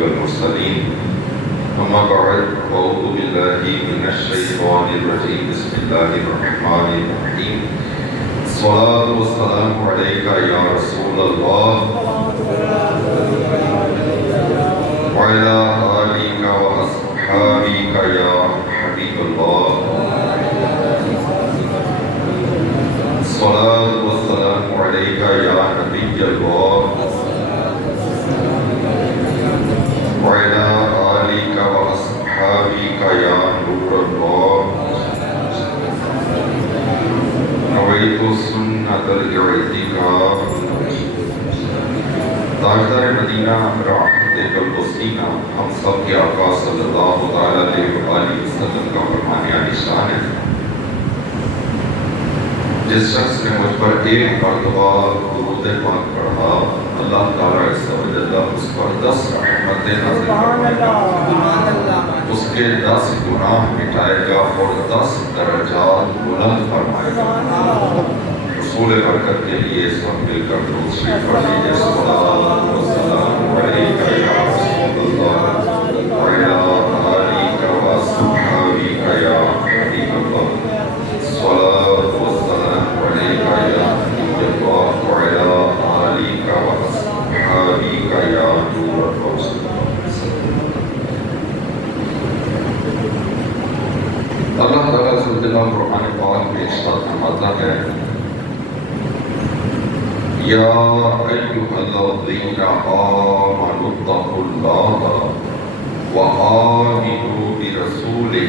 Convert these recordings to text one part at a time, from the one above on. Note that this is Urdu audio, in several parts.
والمرسلين أما بعد أعوذ بالله من الشيطان الرجيم بسم الله الرحمن الرحيم الصلاة والسلام عليك يا رسول الله وعلى آلك وأصحابك يا حبيب الله الصلاة والسلام عليك يا نبي الله وعلى آلك وأصحابك يا نور الله نويت سنة الاعتكاف تاجدار مدینہ رحمت قلب و سینہ ہم سب کے آقا صلی اللہ علیہ وآلہ وسلم کا فرمان عالی شان ہے جس شخص نے مجھ پر ایک مرتبہ درود پاک پڑھا اللہ تعالیٰ اس پر 10 رحمتیں نازل فرمائے گا، اس کے 10 گناہ مٹائے گا اور 10 درجات بلند فرمائے گا۔ رسول برکت کے لیے سب مل کر درود شریف پڑھ لیجیے۔ صلوات و سلام علیک یا رسول اللہ وعلی آلک و اصحابک یا حبیب اللہ۔ صلوات و سلام علیک یا نبی اللہ وعلی آلک و اصحابک یا نور الفوز۔ اللہ تعالیٰ صلی اللہ قرآن پاک میں ارشاد فرماتا ہے یا ایھا الذین آمنوا اتقوا اللہ وآمنوا برسولہ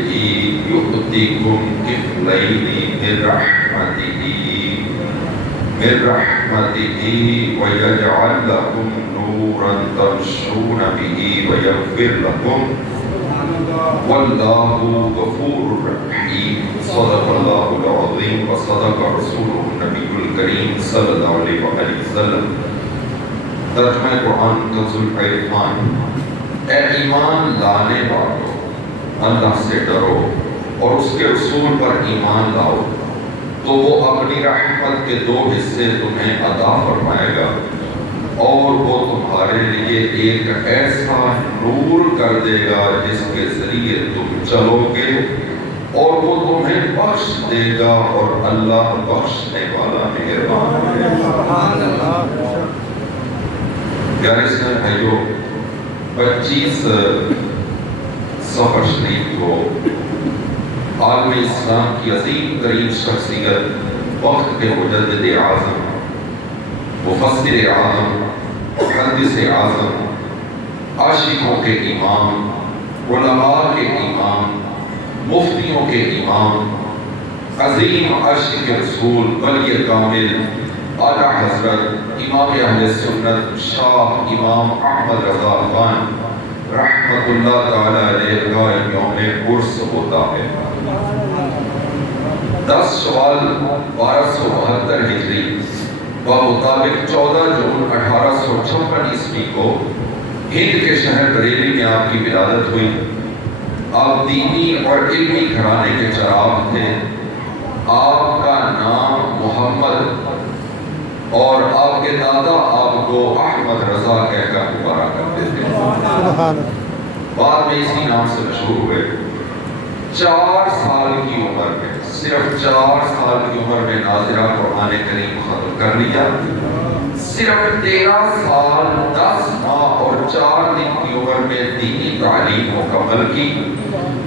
یؤتکم کفلین من رحمتہ ویجعل لکم نورا تمشون بہ ویغفر لکم واللہ غفور رحیم۔ صدق اللہ العظیم وصدق رسولہ النبی الکریم صلی اللہ علیہ وآلہ وسلم۔ ترجمہ قرآن کنز العرفان۔ اے ایمان لانے والو، اللہ سے ڈرو اور اس کے رسول پر ایمان لاؤ تو وہ اپنی رحمت کے 2 حصے تمہیں عطا فرمائے گا اور وہ تمہارے لیے ایک ایسا نور کر دے گا جس کے ذریعے تم چلو گے اور وہ تمہیں بخش دے گا اور اللہ بخشنے والا مہربان ہے۔ پیارے اسلام بھائیو، 25 صفر شریف کو عالم اسلام کی عظیم ترین شخصیت، وقت کے مجدد اعظم، مفسر اعظم، محدث اعظم، عاشقوں کے امام، علماء کے امام، مفتیوں کے امام، عظیم عاشق رسول، ولی کامل، اعلیٰ حضرت امام اہل سنت شاہ امام احمد رضا خان رحمت اللہ تعالی علیہ کا یوم عرس ہوتا ہے۔ 10 شوال 1272 ہجری بمطابق 14 جون 1856 عیسوی کو ہند کے شہر بریلی میں آپ کی ولادت ہوئی۔ آپ دینی اور علمی گھرانے کے چراغ تھے۔ آپ کا نام محمد اور آپ کے دادا آپ کو احمد رضا کہہ کر پکارا کرتے تھے۔ بعد میں اسی نام سے مشہور ہوئے۔ 4 سال کی عمر میں، صرف 4 سال کی عمر میں ناظرہ قرآن کریم ختم کر لیا۔ صرف 13 سال 10 ماہ اور 4 دن کی عمر میں دینی تعلیم مکمل کی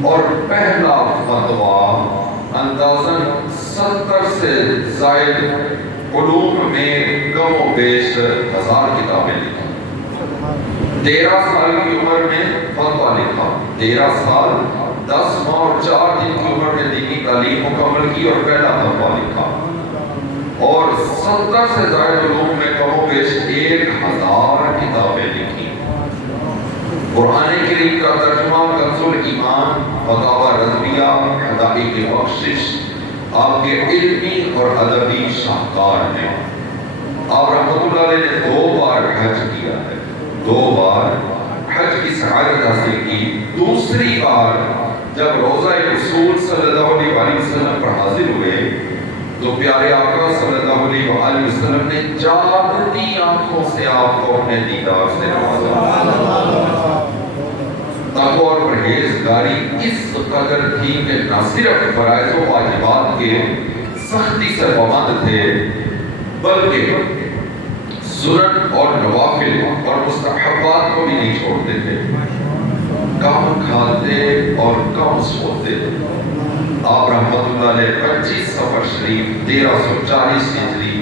اور پہلا فتویٰ اندازاً 70 سے زائد علوم میں کم و بیش 1000 کتابیں لکھی۔ 13 سال کی عمر میں فتویٰ لکھا، 13 سال 10 ماہ اور 4 دن کی عمر میں دینی تعلیم مکمل کی اور پہلا فتویٰ لکھا اور 70 سے زائد علوم میں کم و بیش 1000 کتابیں لکھی۔ قرآن کریم کا ترجمہ کنز الایمان، فتاوی رضویہ، حدائق بخشش آپ کے علمی اور ادبی شاہکار ہیں۔ آپ رحمت اللہ علیہ نے 2 بار حج کیا ہے، 2 بار حج کی سعادت حاصل کی۔ دوسری بار جب روضہ رسول صلی اللہ علیہ وسلم پر حاضر ہوئے تو پیارے آقا صلی اللہ علیہ وآلہ وسلم نے جاگتی آنکھوں سے آپ کو اپنے دیدار سے نوازا۔ تقوی اور پرہیزگاری اس قدر تھی کہ نہ صرف فرائض و واجبات کے سختی سے پابند تھے بلکہ سنن اور نوافل اور مستحبات کو بھی نہیں چھوڑتے تھے۔ کم کھاتے اور کم سوتے تھے۔ آپ رحمت اللہ علیہ 25 صفر شریف 1340 ہجری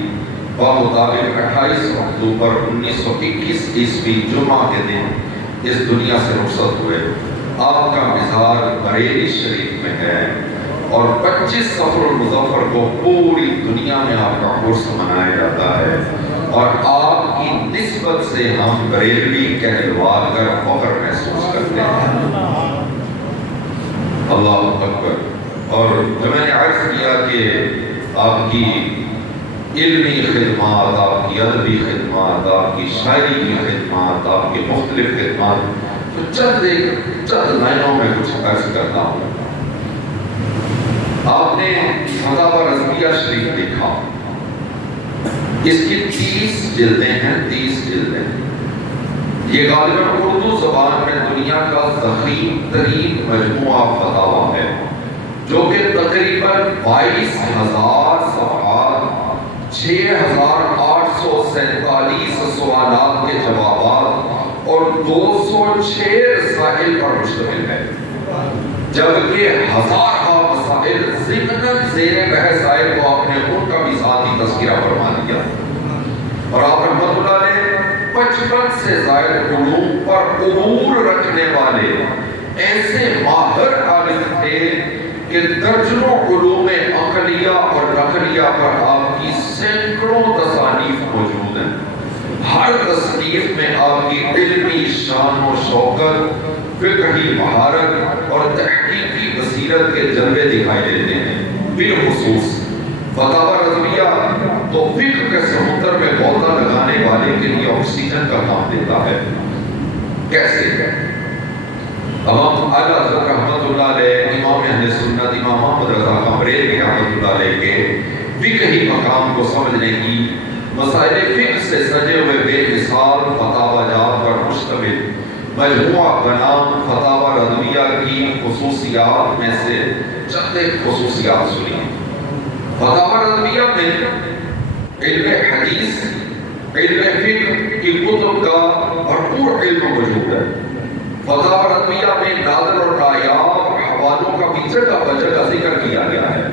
بمطابق 28 اکتوبر 1921 عیسوی جمعہ کے دن اس دنیا سے رخصت ہوئے۔ آپ کا مزار بریلی شریف میں ہے اور 25 صفر المظفر کو پوری دنیا میں آپ کا عرس منایا جاتا ہے، اور آپ کی نسبت سے ہم بریلوی کہلوا کر فخر محسوس کرتے ہیں۔ اللہ اکبر۔ اور جو میں نے عرض کیا کہ آپ کی علمی خدمات، آپ کی ادبی خدمات، آپ کی شاعری کی خدمات، آپ کی مختلف خدمات، تو چند لائنوں میں کچھ عرض کرتا ہوں۔ آپ نے فتاوی رضویہ شریف لکھا، اس کی 30 جلدیں ہیں، 30 جلدیں۔ یہ غالباً اردو زبان میں دنیا کا ضخیم ترین مجموعہ فتاوی ہے، جو کہ تقریباً 22,000 صفحات، 6,847 سوالات کے جوابات اور 206 رسائل پر مشتمل ہے، جبکہ ہزارہ مسائل ضمناً زیر بحث آئے تو آپ نے ان کا بھی ذاتی تذکرہ فرما دیا۔ اور آپ رحمت اللہ علیہ 55 سے زائد علوم پر عبور رکھنے والے ایسے ماہر عالم تھے کہ درجنوں علوم عقلیہ اور نقلیہ پر آپ کی سینکڑوں تصانیف موجود ہیں۔ ہر تصنیف میں آپ کی علمی شان و شوکت، فقہی مہارت اور تحقیقی بصیرت کے جلوے دکھائی دیتے ہیں۔ بالخصوص فتاوی رضویہ تو فقہ کے سمندر میں غوطہ لگانے والے کے لیے آکسیجن کا کام دیتا ہے۔ کیسے؟ اب ہم اعلیٰ حضرت رحمت اللہ علیہ امام اہل سنت امام محمد رضا خان بریلوی رحمت اللہ علیہ کے فقہی مقام کو سمجھنے کی مسائل فقہ سے سجے ہوئے بے مثال فتاوی جات پر مشتمل مجموعہ بنام فتاوی رضویہ کی خصوصیات میں سے چند خصوصیات سنی۔ فتاوی رضویہ میں علم حدیث، علم فقہ کی کتب کا بھرپور علم موجود ہے۔ فتاوی رضویہ میں نادر اور نایاب حوالوں کا بھی جگہ بجگہ ذکر کیا گیا ہے۔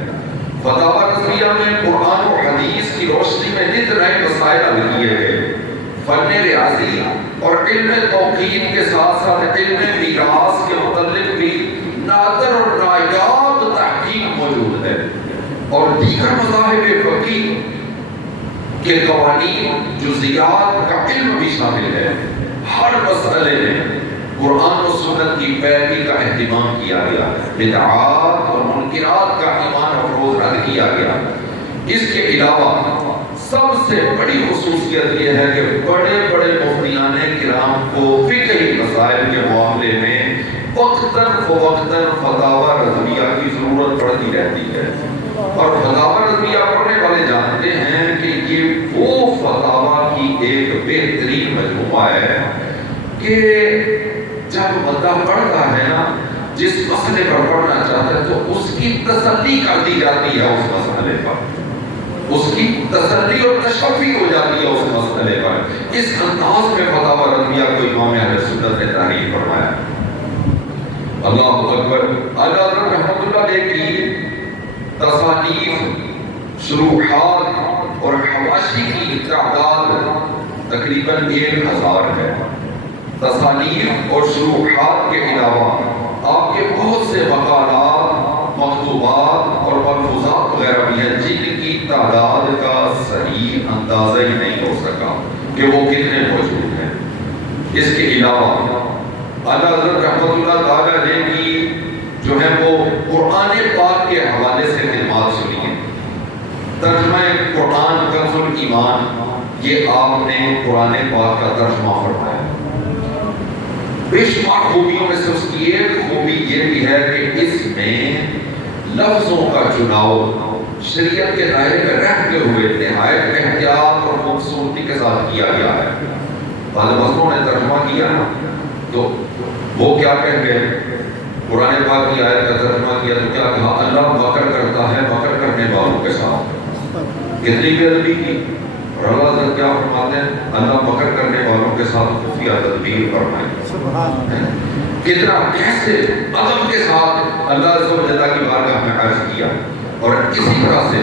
فتاوی رضویہ میں قرآن و حدیث کی روشنی میں نت نئے مسائل حل کیے گئے۔ فن ریاضی اور علم توقید کے ساتھ ساتھ علم میراث کے متعلق بھی نادر اور نایاب تحقیق موجود ہے، اور دیگر مذاہب فقہی کے قوانین جزیات کا علم بھی شامل ہے۔ ہر مسئلے میں قرآن و سنت کی پیروی کا اہتمام کیا گیا، بدعات اور منکرات کا ایمان افروز رد کیا گیا۔ اس کے علاوہ سب سے بڑی خصوصیت یہ ہے کہ بڑے بڑے مفتیان کرام کو فقہی مسائل کے معاملے میں وقتاً فوقتاً فتاوی رضویہ کی ضرورت پڑتی رہتی ہے، اور فتاوی رضویہ پڑھنے والے جانتے ہیں کہ یہ وہ فتاوی کی ایک بہترین مجموعہ ہے کہ جب بندہ پڑھتا ہے نا، جس مسئلے پر پڑھنا چاہتا ہے تو اس کی تسلی کر دی جاتی ہے، اس مسئلے پر اس کی تسلی اور تشفی ہو جاتی ہے اس مسئلے پر۔ اس انداز میں فتاوی رضویہ کو امام اہل سنت نے تحریر فرمایا۔ اللہ اکبر۔ اعلیٰ حضرت رحمت اللہ علیہ کی تصانیف، شروحات اور حواشی کی تعداد تقریباً 1000 ہے۔ تصانیف اور شروحات کے علاوہ آپ کے بہت سے مقالات، مکتوبات اور ملفوظات وغیرہ بھی ہیں جن کی تعداد کا صحیح اندازہ ہی نہیں ہو سکا کہ وہ کتنے موجود ہیں۔ اس کے علاوہ اعلیٰ حضرت رحمت اللہ تعالیٰ علیہ کی جو ہے وہ قرآن پاک کے حوالے سے خدمات سنی ہیں۔ ترجمہ قرآن کنز الایمان، یہ آپ نے قرآن پاک کا ترجمہ فرمایا۔ بے شمار خوبیوں میں سے اس کی ایک خوبی یہ بھی ہے کہ اس میں لفظوں کا چناؤ شریعت کے دائرے میں رہتے ہوئے نہایت احتیاط اور خوبصورتی کے ساتھ کیا گیا ہے۔ بعض لفظوں نے ترجمہ کیا نا تو وہ کیا کہیں گے؟ قرآن پاک کی آیت کا ترجمہ کیا تو کیا کہا؟ اللہ مکر کرتا ہے مکر کرنے والوں کے ساتھ. کتنی بے ادبی کی. اور اللہ حضرت کیا فرماتے ہیں؟ اللہ مکر کرنے والوں کے ساتھ خفیہ تدبیر فرمائے. کتنا کیسے ادب کے ساتھ اللہ عز و جل کی بارگاہ میں عرض کیا. اور اسی طرح سے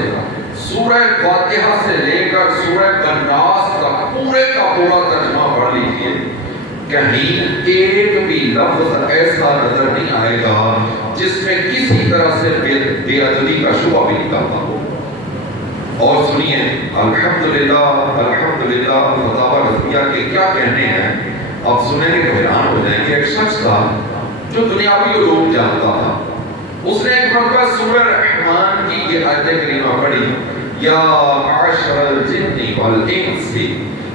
سورہ فاتحہ سے لے کر سورہ الناس تک پورے کا پورا ترجمہ پڑھ لیجیے. کہیں ایک بھی لفظ ایسا نظر نہیں آئے گا جس میں کسی طرح سے بے ادبی کا شبہ بھی نکلتا ہو. اور سنیے الحمدللہ الحمدللہ فتاوی رضویہ کے کیا کہنے ہیں. آپ سنیں گے تو حیران ہو جائیں گے. ایک شخص تھا جو دنیاوی علوم جانتا تھا. اس نے ایک مرتبہ سورہ رحمان کی یہ آیت کریمہ پڑھی یا معشر الجن والانس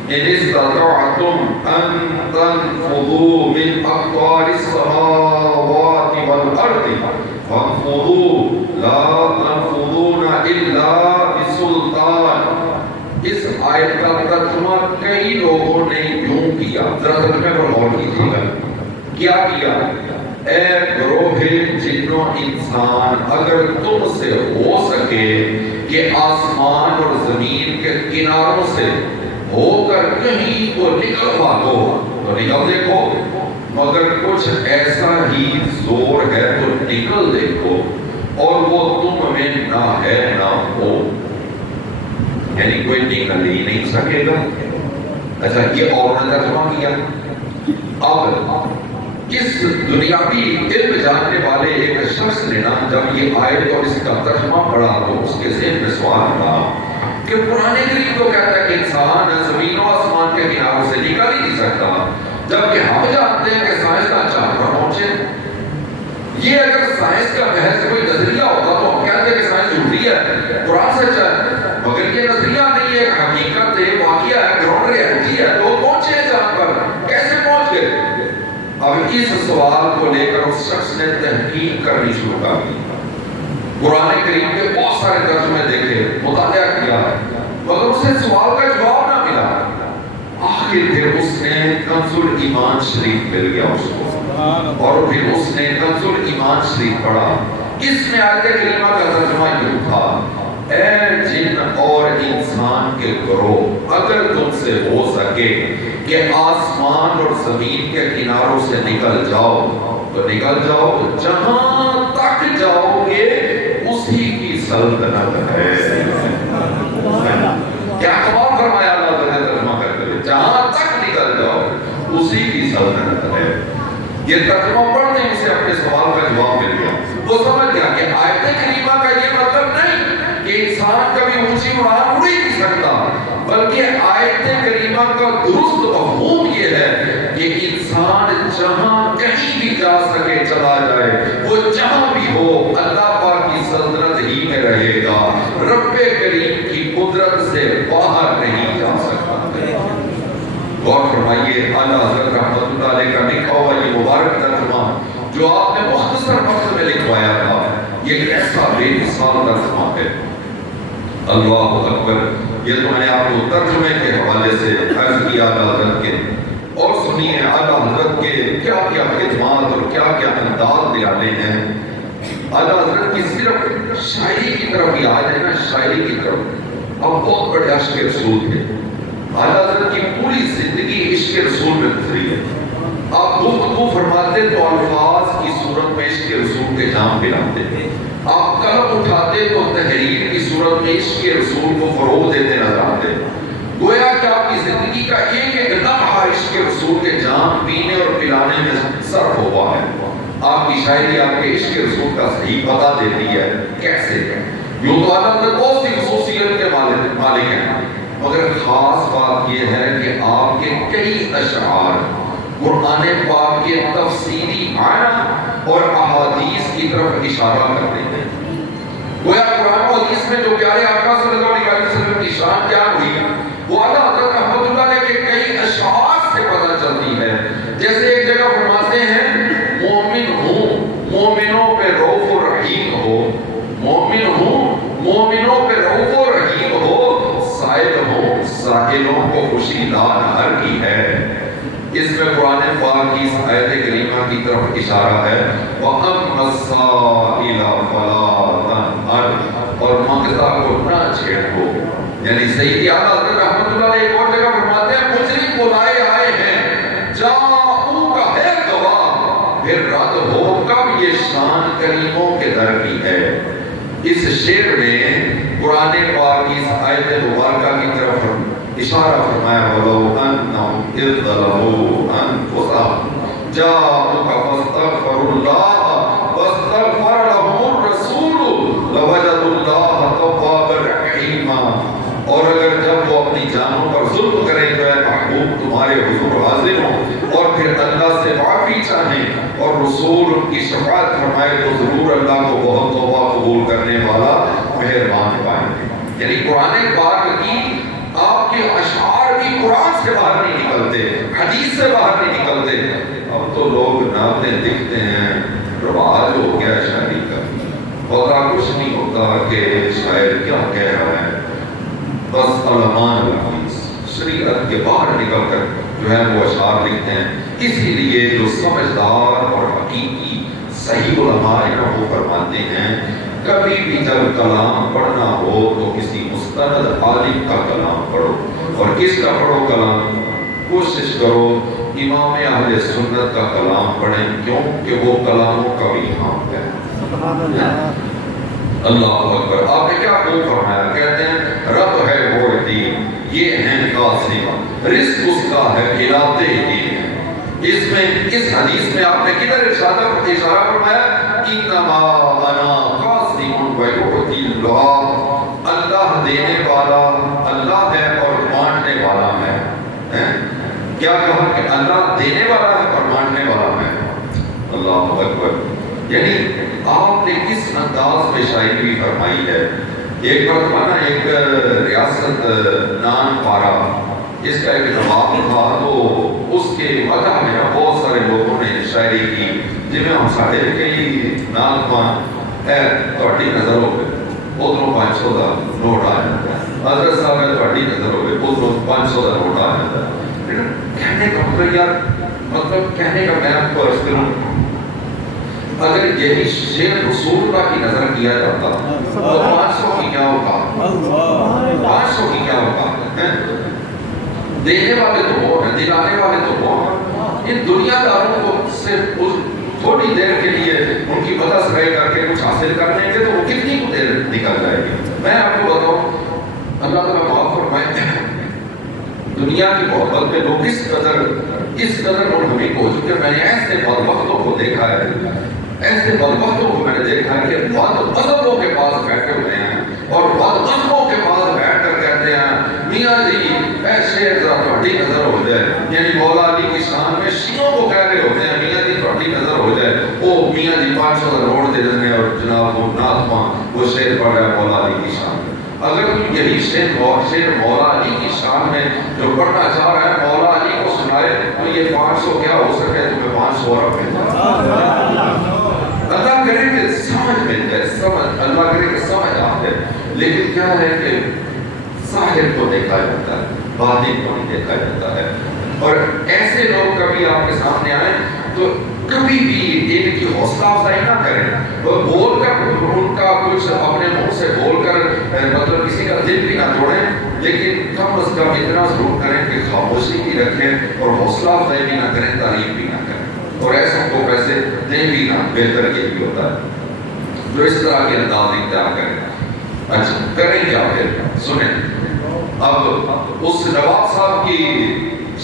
ان استطعتم ان تنفذوا من اقطار السماوات والارض فانفذوا لا تنفذون الا بسلطان. اس آیت کا ترجمہ کئی لوگوں نے یوں کیا. ذرا ترجمے پر غور کیجیے گا. کیا کیا؟ اے گروہ جنوں انسان اگر تم سے ہو سکے کہ آسمان اور زمین کے کناروں سے ہو کر کہیں کو نکلوا دو تو نکل دیکھو. مگر کچھ ایسا ہی زور ہے تو نکل دیکھو اور وہ تم میں نہ ہے نہ ہو. یعنی کوئی نکل ہی نہیں سکے گا. اچھا یہ اور نے ترجمہ کیا. اب اس دنیاوی علم جاننے والے ایک شخص نے نا جب یہ آیت اور اس کا ترجمہ پڑھا تو اس کے ذہن میں سوال تھا کہ قرآن کریم تو کہتا ہے کہ انسان زمین و آسمان کے کناروں سے نکل ہی نہیں سکتا جبکہ ہم جانتے ہیں کہ سائنس کا چاند پر پہنچے. یہ اگر سائنس کا محض کوئی نظریہ ہوتا تو ہم کہتے ہیں کہ سائنس جھوٹی ہے قرآن سچا ہے. مگر یہ نظریہ نہیں ہے, حقیقت ہے, واقعہ ہے, گراؤنڈ ریئلٹی ہے. تو پہنچے چاند پر, کیسے پہنچ گئے؟ اب اس سوال کو لے کر اس شخص نے تحقیق کرنی شروع کر دی. قرآن کریم کے بہت سارے ترجمے دیکھے, مطالعہ کیا, مگر اسے سوال کا جواب نہ ملا. آخر پھر اس نے کنز الایمان شریف مل گیا اس کو, اور پھر اس نے کنز الایمان شریف پڑھا. اس میں آیت کریمہ کا ترجمہ یوں تھا اے جن اور انسان کے گروہ اگر تم سے ہو سکے کہ آسمان اور زمین کے کناروں سے نکل جاؤ تو نکل جاؤ, جہاں تک جاؤ گے اسی کی سلطنت ہے. کیا کمال فرمایا اللہ تعالیٰ نے ترجمہ کرتے ہوئے, جہاں تک نکل جاؤ اسی کی سلطنت ہے. یہ ترجمہ پڑھنے سے اپنے سوال کا جواب مل گیا. وہ سمجھ گیا کہ آیت کریمہ کا یہ مطلب نہیں کہ انسان کبھی اونچی اڑان اڑ ہی نہیں سکتا, بلکہ آیت کریمہ کا درست مفہوم یہ ہے کہ انسان جہاں کہیں بھی جا سکے چلا جائے, وہ جہاں بھی ہو اللہ پاک کی سلطنت ہی میں رہے گا, رب کریم کی قدرت سے باہر نہیں جا سکتا. غور فرمائیے اعلیٰ حضرت رحمۃ اللہ علیہ کا لکھا ہوا یہ مبارک ترجمہ جو آپ نے مختصر وقت میں لکھوایا تھا, یہ ایسا بے مثال ترجمہ ہے. اللہ اکبر. یہ تو میں نے آپ کو ترجمے کے حوالے سے عرض کیا اعلیٰ حضرت کے, اور سنیے اعلیٰ حضرت کے کیا کیا خدمات اور کیا کیا انداز نرانے ہیں. اعلیٰ حضرت کی صرف شاعری کی طرف ہی آ جائے نا, شاعری کی طرف اب بہت بڑے عشق رسول تھے. اعلیٰ حضرت کی پوری زندگی عشق رسول میں گزری ہے. آپ گفتگو فرماتے تو الفاظ کی صورت میں عشق رسول کے جام پلاتے تھے, آپ قلم اٹھاتے تو تحریر کی صورت میں عشق رسول کو فروغ دیتے نظر آتے. گویا کہ آپ کی زندگی کا ایک ایک لمحہ عشق رسول کے جام پینے اور پلانے میں صرف ہوا ہے. آپ کی شاعری آپ کے عشق رسول کا صحیح پتہ دیتی ہے. کیسے؟ یوں تو اللہ نے بہت سی خصوصیت کے مالک ہیں, مگر خاص بات یہ ہے کہ آپ کے کئی اشعار قرآن پاک کے تفسیری معنی اور احادیث کی طرف اشارہ کرتے ہیں. گویا قرآن و حدیث میں جو پیارے آقا صلی اللہ علیہ وسلم کی شان بیان ہوئی ہے وہ اللہ حضرت رحمۃ اللہ علیہ کے کئی اشعار سے پتہ چلتی ہے. جیسے ایک جگہ فرماتے ہیں مومن ہوں مومنوں پہ رؤوف و رحیم ہو, مومن ہوں مومنوں پہ رؤوف و رحیم ہو, سائل ہوں سائلوں کو خوشی دان ہر کی ہے. اس میں قرآن پاک کی اس آیت کریمہ کی طرف اشارہ ہے وَأَمَّا السَّائِلَ فَلَا تَنْهَرْ، اور مانگتا کو نہ چھیڑو. یعنی سیدی اعلیٰ حضرت رحمۃ اللہ علیہ ایک اور جگہ فرماتے ہیں مجرم بلائے آئے ہیں جاؤں کا ہے گواہ پھر رد ہو کب یہ شان کریموں کے در کی ہے. اس شعر میں قرآن پاک کی اس آیت مبارکہ کی طرف اشارہ فرمایا وَلَوْ أَنَّهُمْ إِذْ ظَلَمُوا أَنفُسَهُمْ جَاءُوكَ فَاسْتَغْفَرُوا اللَّهَ وَاسْتَغْفَرَ لَهُمُ الرَّسُولُ لَوَجَدُوا اللَّهَ تَوَّابًا رَحِيمًا. اور اگر جب وہ اپنی جانوں پر ظلم کریں تو اے محبوب تمہارے حضور حاضر ہوں اور پھر اللہ سے معافی چاہیں اور رسول ان کی شفاعت فرمائے تو ضرور اللہ کو بہت توبہ قبول کرنے والا مہربان پائیں گے. یعنی قرآن پاک کی آپ کے اشعار بھی قرآن سے باہر نہیں نکلتے، حدیث سے باہر نہیں نکلتے. اب تو لوگ نعتیں لکھتے ہیں، رواج ہو گیا شاعری کا، پتا کچھ نہیں ہوتا کہ شاعر کیا کہہ رہا ہے، بس علمان الحدیث شریعت کے باہر نکل کر جو ہے وہ اشعار لکھتے ہیں. اسی لیے جو سمجھدار اور حقیقی صحیح علماء وہ فرماتے ہیں کبھی بھی جب کلام پڑھنا ہو تو کسی مستند عالم کا کلام پڑھو. اور کس کا پڑھو کلام؟ کوشش کرو امام اہل سنت کا کلام پڑھیں، کیوں کہ وہ کلاموں کا بھی امام ہے. اللہ اکبر. آپ نے کیا خوب فرمایا، کہتے ہیں رب ہے وہ دین یہ ہے قاسم رزق اس کا ہے کھلاتے ہی. اس میں اس حدیث میں آپ نے کدھر اشارہ فرمایا انما انا قاسم ویعطی اللہ، اللہ دینے والا اللہ ہے اور بانٹنے والا ہے. کیا کہا کہ اللہ دینے والا ہے اور بانٹنے والا ہے. اللہ اکبر. یعنی آپ نے کس انداز میں شاعری فرمائی ہے. ایک مرتبہ نا ایک ریاست نان پارا اس کا ایک نواب تھا تو اس کے مدح میں بہت سارے لوگوں نے شاعری کی جن میں ہم ساڑھے کئی نام ہے تھوڑی نظر ہو گئے ادھروں 500 کا نوٹ آ جاتا ہے. حضرت صاحب ہے تھوڑی نظر ہو گئے ادھروں 500 کا نوٹ آ جاتا ہے. کہنے کا مطلب یار مطلب کہنے کا میں آپ کو عرض کروں اگر یہی شعر رسول اللہ کی نظر کیا جاتا تو 500 کی کیا ہوگا، 500 کی کیا ہوگا. دینے والے تو وہ ہیں، دلانے والے تو وہ ہیں. ان دنیا داروں کو صرف تھوڑی دیر کے لیے ان کی مدد سرائی کر کے کچھ حاصل کر لیں گے تو وہ کتنی کو دیر نکل جائے گی. میں آپ کو بتاؤں اللہ تعالیٰ معاف فرمائے دنیا کی محبت میں لوگ اس قدر منہمک ہو چکے. میں نے ایسے بدبختوں کو دیکھا ہے، ایسے بدبختوں کو میں نے دیکھا ہے کہ بد مذہبوں کے پاس بیٹھے ہوئے ہیں اور بد مذہبوں کے پاس بیٹھ کر کہتے ہیں میاں جی ایسے ذرا تھوڑی نظر ہو جائے. یعنی مولا علی کی شان میں شیعوں کو کہہ رہے ہوتے ہیں میاں جی تھوڑی نظر ہو جائے. وہ میاں جی 500 کا نوٹ دے دیتے ہیں اور جناب وہ ناتما وہ شعر پڑھ رہا ہے مولا علی کی شان میں. اگر تم یہی شعر مولا علی کی شان میں جو پڑھنا چاہ رہا ہے مولا علی کو سنائے تو یہ 500 کیا ہو سکے تمہیں 500 اور اپنے اللہ کرے کہ سمجھ مل جائے. سمجھ اللہ کرے کہ سمجھ آ جائے. لیکن کیا ہے کہ ظاہر کو دیکھا جاتا ہے باطن کو نہیں دیکھا جاتا ہے. اور ایسے لوگ کبھی آپ کے سامنے آئیں تو کبھی بھی ان کی حوصلہ افزائی نہ کریں. وہ بول کر ان کا کچھ اپنے منہ سے بول کر مطلب کسی کا دل بھی نہ توڑیں لیکن کم از کم اتنا ضرور کریں کہ خاموشی بھی رکھیں اور حوصلہ افزائی بھی نہ کریں تعریف بھی نہ کریں اور ایسوں کو پیسے دیں بھی نہ. بہتر یہ بھی ہوتا ہے جو اس طرح کے انداز اختیار کریں. اچھا کریں کیا پھر سنیں. اب اس نواب صاحب کی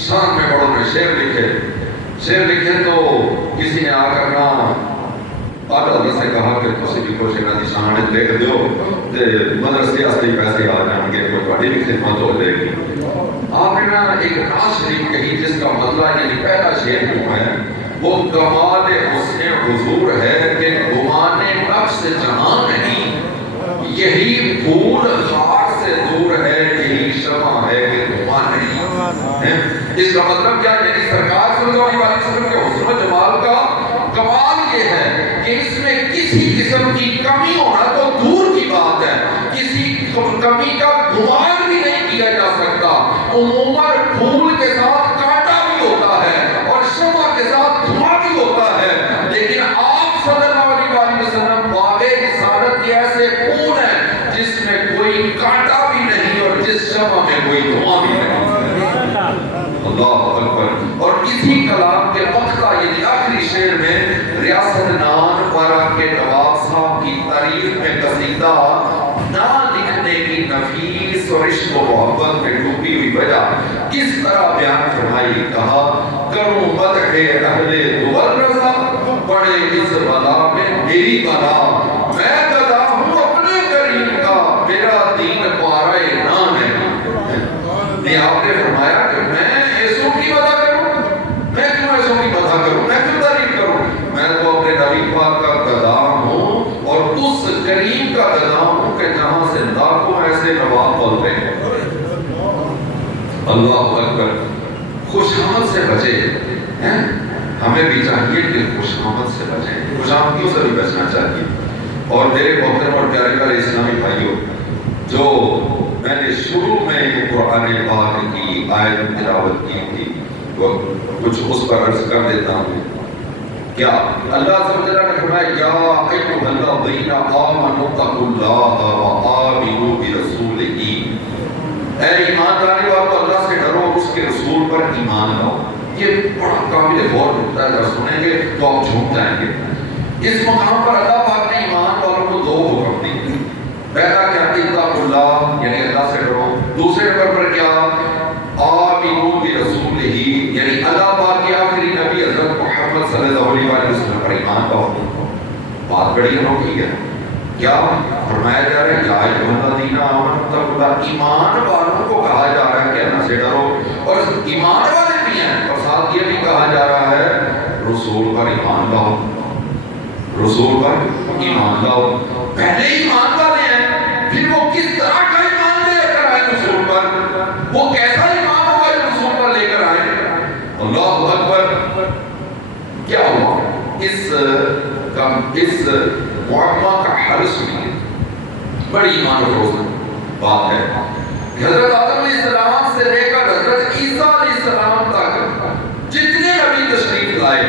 شان میں بڑوں نے شعر لکھے تو کسی نے آ کر نا آدھا سے کہا کہ تسی بھی کوئی شعر کی شان لکھ دیو مدرسے واسطے پیسے آ جان گے تو تھوڑی بھی خدمت ہو جائے گی. آپ نے نا ایک نعت شریف کہی جس کا مطلب یعنی پہلا شعر جو ہے وہ کمال حسن حضور ہے کہ گمان نفس جہاں نہیں یہی پھول خار سے دور ہے یہی شمع ہے کہ گمان نہیں. اس کا مطلب کیا یعنی سرکار صلی اللہ علیہ وسلم کے حسن و جمال کا کمال یہ ہے کہ اس میں کسی قسم کی کمی ہونا تو دور کی بات ہے. کسی کمی کا گمان بھی نہیں کیا جا سکتا. عموماً پھول کے ساتھ کانٹا بھی ہوتا ہے اللہ اکبر۔ اور اسی کلام کے مقطع یعنی آخری شعر میں ریاست نان پارا کے نواب صاحب کی تعریف میں قصیدہ نہ لکھنے کی نفیس اور عشق و محبت میں ڈوبی ہوئی وجہ کس طرح بیان فرمائی، کہا کروں مدح اہل دول رضا، پڑے اس بلا میں میری بلا، میں گدا ہوں اپنے کریم کا، میرا دین پارہ نام ہے۔ نہیں آپ نے فرمایا کہ میں ایسوں کی مدح کروں، میں کیوں ایسوں کی مدح کروں، میں کیوں تعریف کروں، میں تو اپنے نبی پاک کا گدا ہوں اور اس کریم کا گدا ہوں کہ جہاں سے لاکھوں ایسے نواب بولتے ہیں۔ اللہ اکبر۔ خوش آمد سے بچے ہیں، ہمیں بھی چاہیے کہ خوش آمد سے بچیں، خوش آمدیوں سے بھی بچنا چاہیے۔ اور میرے محترم اور پیارے پیارے اسلامی بھائیوں، جو میں نے شروع میں قرآن پاک کی آیت تلاوت کی تھی وہ کچھ اس پر عرض کر دیتا ہوں۔ کیا اللہ سبحانہ وتعالیٰ نے فرمایا یا ایھا الذین آمنوا اتقوا اللہ وآمنوا برسولہ، اے ایمان لانے والو اللہ سے ڈرو اور اس کے رسول پر ایمان لاؤ۔ یہ بڑا قابل غور ہوتا ہے، اگر سنیں گے تو آپ جھوم جائیں گے۔ اس مقام پر اللہ پاک نے ایمان والوں کو دو حکم دیے، پہلا کیا اتقوا اللہ یعنی اللہ سے ڈرو، دوسرے نمبر پر کیا آمنوا برسولہ یعنی اللہ پاک کے آخری نبی حضرت محمد صلی اللہ علیہ وسلم پر ایمان لاؤ۔ بات بڑی انوکھی ہے، کیا فرمایا جا رہا ہے یا ایھا الذین آمنوا اتقوا اللہ، ایمان والوں کو کہا جا رہا ہے کہ اللہ سے ڈرو، اور ایمان والے بھی ہیں اور ساتھ یہ بھی کہا جا رہا ہے رسول پر ایمان لاؤ، رسول پر ایمان لاؤ۔ پہلے ایمان والے ہیں، پھر وہ کس طرح کا ایمان لے کر آئے رسول پر، وہ کیسا ایمان ہوگا جو رسول پر لے کر آئے۔ اللہ اکبر۔ کیا ہوا اس معمہ کا حل سنیے، بڑی ایمان افروز بات ہے۔ حضرت آدم علیہ السلام سے لے کر حضرت عیسیٰ علیہ السلام تک جتنے نبی تشریف لائے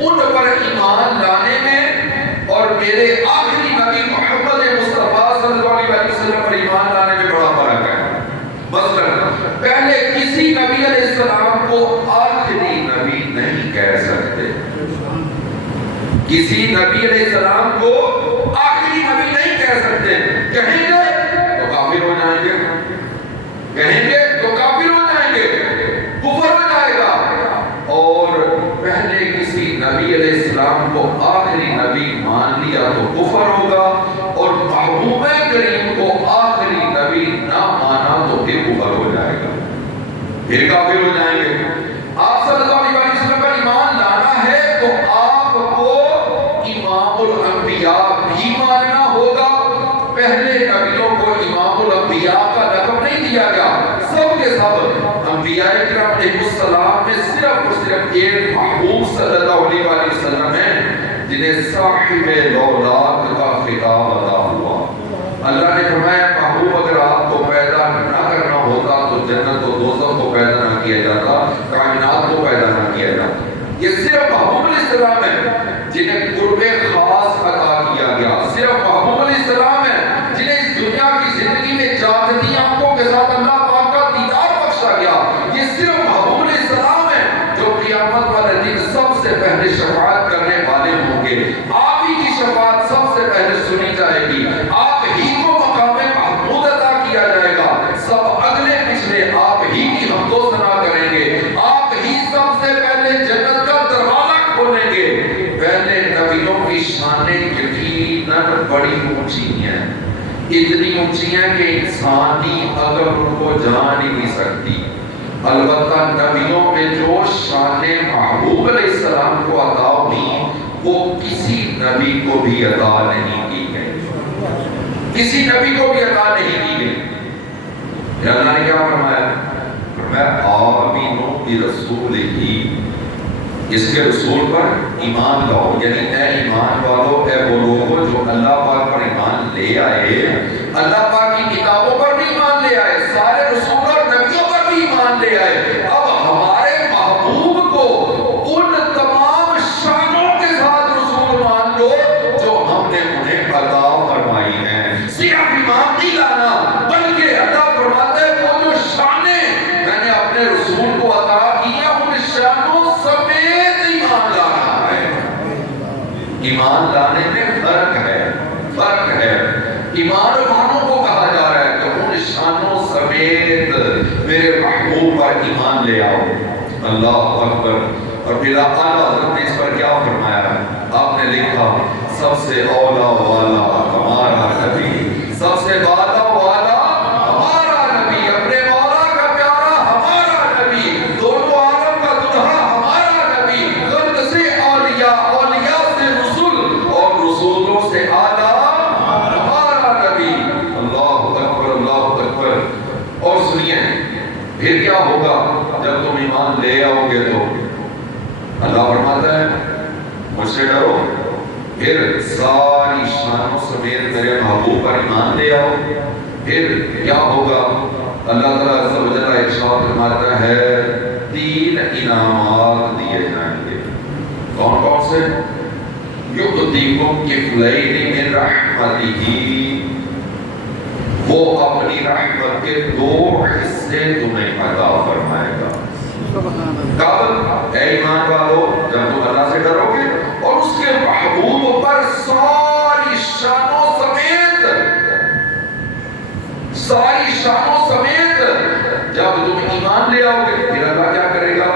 ان پر ایمان لانے میں اور میرے آخری نبی محمد مصطفیٰ صلی اللہ علیہ وسلم پر ایمان لانے میں بڑا فرق ہے۔ مثلا پہلے کسی نبی علیہ السلام کو آخری نبی نہیں کہہ سکتے، کسی نبی علیہ السلام کو آخری نبی نہیں کہہ سکتے، کہیں گے تو کافر ہو جائیں گے، کہیں گے تو کافر ہو جائیں گے، کفر ہو جائے گا۔ اور پہلے کسی نبی علیہ السلام کو آخری نبی مان لیا تو کفر ہوگا، اور محبوب کریم کو آخری نبی نہ مانا تو پھر کفر ہو جائے گا، پھر کافر ہو جائیں گے۔ آپ صلی اللہ علیہ وسلم پر ایمان لانا ہے تو آپ کو امام الانبیاء بھی ماننا ہوگا۔ پہلے نبیوں کو امام الانبیاء کا لقب نہیں دیا گیا، سب کے سب انبیاء کرام علیہ السلام میں صرف اور صرف ایک محبوب صلی اللہ علیہ وسلم ہیں جنہیں صاحب لولاک کا خطاب عطا ہوا۔ اللہ نے فرمایا محبوب اگر آپ کو پیدا نہ کرنا ہوتا تو جنت و دوزخ کو پیدا نہ کیا جاتا، کائنات کو پیدا نہ کیا جاتا۔ یہ صرف محبوب علیہ السلام ہے جنہیں قرب خاص عطا کیا گیا، صرف محبوب علیہ السلام ہے جنہیں اس دنیا کی زندگی میں جاگتی آنکھوں کے ساتھ اللہ پاک کا دیدار بخشا گیا۔ یہ صرف محبوب علیہ السلام ہے جو قیامت والے دن سب سے پہلے شفاعت کرنے والے ہوں گے۔ آپ ہی کی شفاعت سب سے پہلے سنی جائے گی، آپ ہی کو مقام محمود عطا کیا جائے گا، سب اگلے پچھلے آپ ہی کی حمد و ثنا کریں گے، آپ ہی سب سے پہلے جنت کا دروازہ کھولیں گے۔ پہلے نبیوں کی شانیں یقیناً بڑی اونچی ہیں، اتنی اونچی ہیں کہ انسانی عقل ان کو جان ہی نہیں سکتی۔ البتہ نبیوں میں جو شانیں محبوب علیہ السلام کو عطا ہوئی وہ کسی نبی کو بھی عطا نہیں کی گئی، کسی نبی کو بھی عطا نہیں کی گئی۔ اللہ نے کیا فرمایا؟ فرمایا آمنوا برسولہ، اس کے رسول پر ایمان لاؤ، یعنی اے ایمان والو، اے وہ لوگوں جو اللہ پاک پر ایمان لے آئے، اللہ پاک کی کتابوں پر بھی ایمان لے آئے، سارے رسول اور نبیوں پر بھی ایمان لے آئے۔ اب ہمارے محبوب کو ان تمام شانوں کے ساتھ رسول مان لو جو ہم نے انہیں عطا فرمائی ہیں۔ صرف ایمان نہیں لانا بلکہ عطا فرماتے ہیں وہ جو شانیں میں نے اپنے رسول کو ایمان لانے میں فرق ہے، فرق ہے۔ ایمان والوں کو کہا جا رہا ہے کہ ان شانوں سمیت میرے محبوب پر ایمان لے آؤ۔ اللہ اکبر۔ اور پھر اعلیٰ حضرت نے اس پر کیا فرمایا؟ آپ نے لکھا سب سے اولا والا ہمارا نبی، سب سے بالا والا ہمارا نبی، اپنے مولا کا پیارا ہمارا نبی، دونوں عالم کا دلہا ہمارا نبی، خلق سے اولیاء، اولیاء سے رسول اور رسولوں سے اعلیٰ ہمارا نبی۔ اللہ اکبر، اللہ اکبر۔ اور سنیے پھر کیا ہوگا جب تم ایمان لے آؤ گے تو اللہ فرماتا ہے مجھ سے ڈرو، پھر ساری شانوں سمیت میرے محبوب پر ایمان لے آؤ۔ پھر کیا ہوگا؟ اللہ تعالیٰ عز و جل ارشاد فرماتا ہے 3 انعامات دیے جائیں گے۔ کون کون سے؟ یؤتیکم کفلین من رحمتہ، وہ اپنی رحمت کے 2 حصے تمہیں عطا فرمائے گا۔ کب؟ اے ایمان والو، جب تم اللہ سے ڈرو گے اور اس کے محبوب پر ساری شانوں سمیت، ساری شانوں سمیت جب تم ایمان لے آؤ گے، پھر اللہ کیا کرے گا؟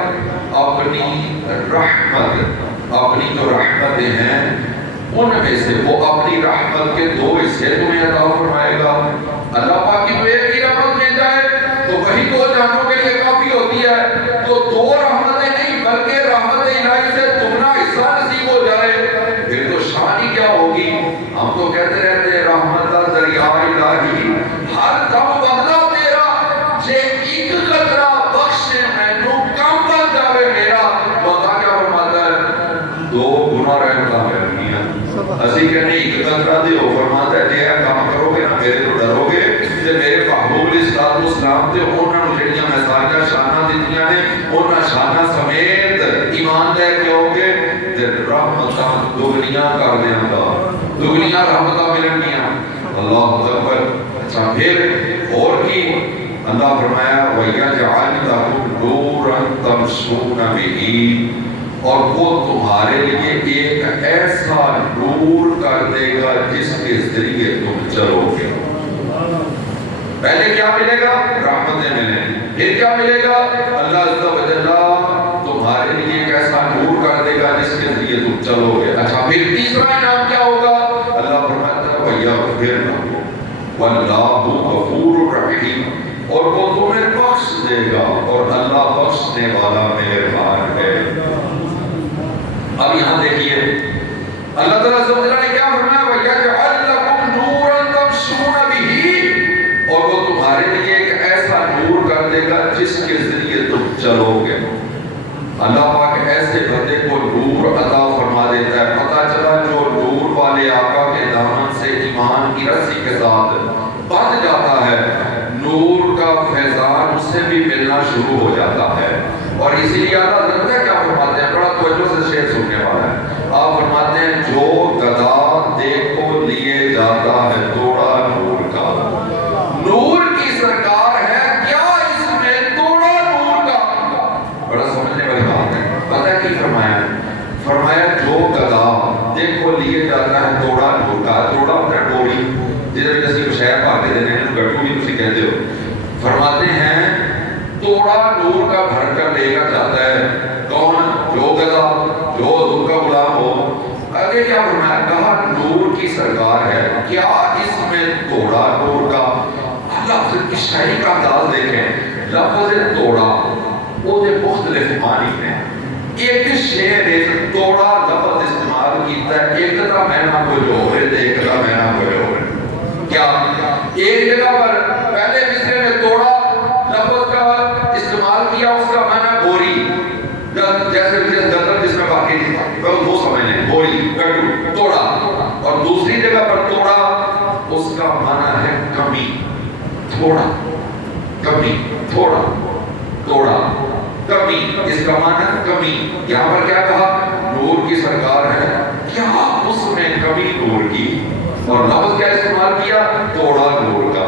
اپنی رحمت، اپنی جو رحمتیں ہیں ان میں سے وہ اپنی رحمت کے 2 حصے تمہیں عطا فرمائے گا۔ اللہ پاک کی تو ایک ہی رحمت مل جائے تو وہی 2 جانوں کے لیے کافی ہوتی ہے، تو 2 رحمتیں نہیں بلکہ رحمت الہی سے دگنا حصہ نصیب ہو جائے، پھر تو شان ہی کیا ہوگی۔ ہم تو کہتے رہتے ہیں رحمت کا ذریعہ الہی ہر دم بدلا تیرا، جے ایک قطرہ بخشے مینوں کم بن جاوے میرا۔ تو اللہ کیا فرماتا ہے 2 گنا رحمتاں ملنی ہیں۔ اسی کہنے ایک قطرہ دیو، فرماتا ہے جے کام کرو گے نا میرے تو ڈرو گے، تے میرے محبوب علیہ الصلوۃ والسلام تے انہاں نوں جڑیاں میں ساریاں شاناں دتیاں نے انہاں شاناں سمیت ایمان لے کے آؤ گے تے رحمتاں دگنیاں کر دیاں گا، دگنیاں رحمتاں ملنگیاں۔ اللہ اکبر۔ اچھا پھر اور کی اللہ فرمایا وَيَجْعَلْ لَكُمْ نُورًا تَمْشُونَ بِهِ، اور وہ تمہارے لیے ایک ایسا نور کر دے گا جس کے ذریعے تم چلو گے۔ پہلے کیا ملے گا؟ رحمتیں ملیں گی۔ پھر کیا ملے گا؟ اللہ عز و جل تمہارے لیے ایک ایسا نور کر دے گا جس کے ذریعے تم چلو گے۔ اچھا پھر تیسرا انعام کیا ہوگا؟ اللہ فرماتا ہے وَيَغْفِرْ لَكُمْ وَاللَّهُ غَفُورٌ رَحِيمٌ، اور وہ تمہیں بخش دے گا اور اللہ بخشنے والا مہربان ہے۔ اب یہاں دیکھیے اللہ تعالیٰ عز و جل نے کیا فرمایا وَيَجْعَلْ لَكُمْ نُورًا تَمْشُونَ بِهِ، اور وہ تمہارے لیے ایک ایسا نور کر دے گا جس کے ذریعے تم چلو گے۔ اللہ پاک ایسے بندے کو نور عطا فرما دیتا ہے، پتہ چلا جو نور والے آقا کے دامن سے ایمان کی رسی کے ساتھ بندھ جاتا ہے، نور کا فیضان اس سے بھی ملنا شروع ہو جاتا ہے۔ اور اسی لیے اللہ حضرت کیا فرماتے ہیں، بڑا توجہ سے شعر سننے والا ہے۔ آپ فرماتے ہیں جو گدا دیکھو لیے جاتا ہے توڑا نور کا، نور کی سرکار ہے کیا اس میں توڑا نور کا۔ بڑا سمجھنے والی بات ہے۔ پتہ کی فرمایا؟ فرمایا جو گدا دیکھو لیے جاتا ہے توڑا نور کا، توڑا ہوتا ہے ڈوری جسے جیسے شہر پا کے دینے ہیں گٹو بھی تسی کہتے ہو۔ فرماتے ہیں توڑا نور کا بھر کر لے کر جاتا ہے کون؟ جو گدا، جو دل کا غلام ہو۔ آگے کیا فرمایا؟ کہا نور کی سرکار ہے کیا اس میں توڑا نور کا۔ لفظ کی شاعری کا انداز دیکھیں، لفظ توڑا وہ دے مختلف معنی ہیں۔ ایک شعر ایک توڑا لفظ استعمال کیتا ہے، ایک کا معنی کوئی اور ہے، ایک کا معنی کوئی اور ہے۔ کیا ایک جگہ پر پہلے مصرے میں توڑا لفظ کا استعمال کیا، اس کا معنی بوری، جیسے گدر جس میں باقی وہ سمجھ لیں بوری گٹو توڑا، اور دوسری جگہ پر توڑا اس کا معنی ہے کمی، تھوڑا کمی، تھوڑا توڑا کمی، اس کا معنی کمی۔ یہاں پر کیا کہا؟ نور کی سرکار ہے کیا اس میں کمی نور کی، اور لفظ کیا استعمال کیا؟ توڑا نور کا۔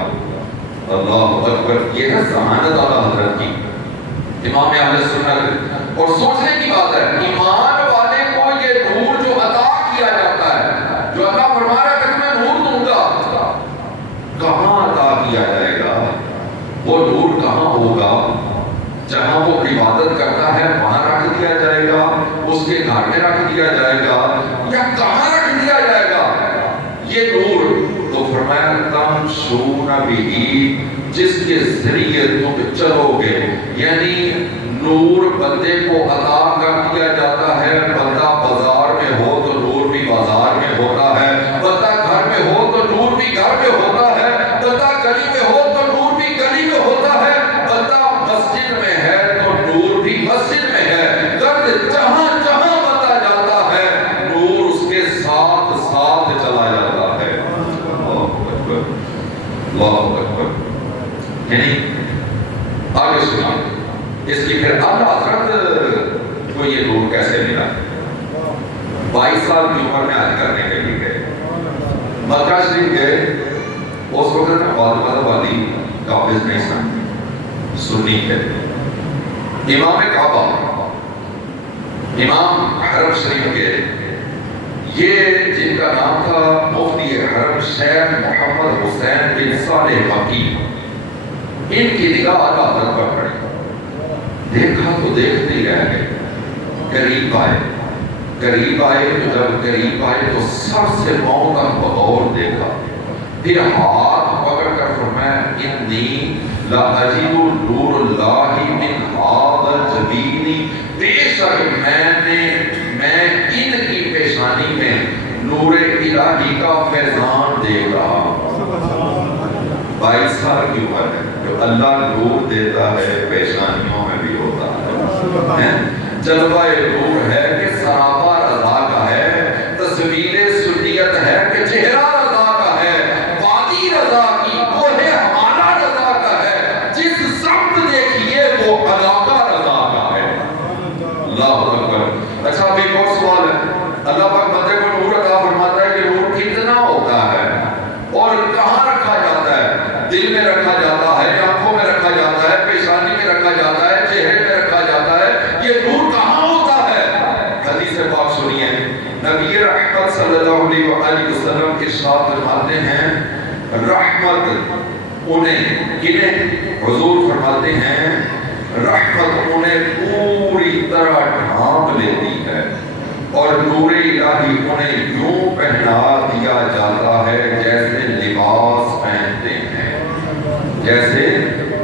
اللہ اکبر۔ یہ ہے ضمانت اعلیٰ حضرت کی، امام اہل سنت۔ اور سوچنے کی بات ہے ایمان والے کو یہ نور جو عطا کیا جاتا اس کے گھر میں رکھ دیا جائے گا یا کہاں رکھ دیا جائے گا یہ نور؟ تو فرمایا تمشون بہ، جس کے ذریعے تم چلو گے، یعنی نور بندے کو عطا کر دیا جاتا ہے۔ بندہ بازار میں ہو تو نور بھی بازار میں ہوتا ہے، بندہ گھر میں ہو تو نور بھی گھر میں ہوتا ہے، بندہ گلی میں ہو تو نور بھی گلی میں ہوتا ہے، بندہ مسجد میں ہے تو نور بھی مسجد میں ہے۔ جہاں جہاں بندہ جاتا ہے نور اس کے ساتھ ساتھ چلا جاتا ہے۔ اللہ اکبر، اللہ اکبر۔ یعنی آگے سنیے اس کی پھر اعلیٰ حضرت کو یہ نور کیسے ملا؟ 22 سال کی عمر میں حج کرنے کے لیے گئے، مکہ شریف گئے۔ اس وقت میں فاطمہ والی قابض نہیں سنی ہے، امام کعبہ، امام حرم شریف کے، یہ جن کا نام تھا مفتی حرم شیخ محمد حسین بن صالح مکی، ان کی نگاہ اعلیٰ حضرت پر پڑی، دیکھا تو دیکھتے ہی رہ گئے۔ قریب آئے تو جب قریب آئے تو سر سے پاؤں تک بغور دیکھا، پھر ہاتھ پکڑ کر فرمایا انی لاجد نور اللہ من ھذا الجبین، بے شک میں ان کی پیشانی میں نور الہی کا فیضان دیکھ رہا ہوں۔ 22 سال کی عمر ہے، جو اللہ نور دیتا ہے پیشانیوں میں بھی ہوتا ہے۔ جلوہ نور ہے کہ سراپا رضا کا ہے، تصویر سنیت ہے کہ چہرہ رضا کا ہے، وادی رضا کی کوہ ہمارا رضا کا ہے، جس سمت دیکھیے وہ علاقہ رضا کا ہے۔ اللہ اکبر۔ اچھا اب ایک اور سوال ہے، اللہ پاک بندے کو نور عطا فرماتا ہے کہ نور کتنا ہوتا ہے اور کہاں رکھا جاتا ہے؟ دل میں رکھا جاتا ہے، آنکھوں میں رکھا جاتا ہے، پیشانی میں رکھا جاتا ہے، چہرے میں رکھا جاتا ہے، یہ نور کہاں ہوتا ہے؟ حدیث پاک سنیے، نبی رحمت صلی اللہ علیہ وآلہ وسلم ارشاد فرماتے ہیں رحمت انہیں حضور فرماتے ہیں رحمت انہیں پوری طرح ڈھانپ لیتی ہے اور نور الہی انہیں یوں پہنا دیا جاتا ہے جیسے لباس پہنتے ہیں۔ جیسے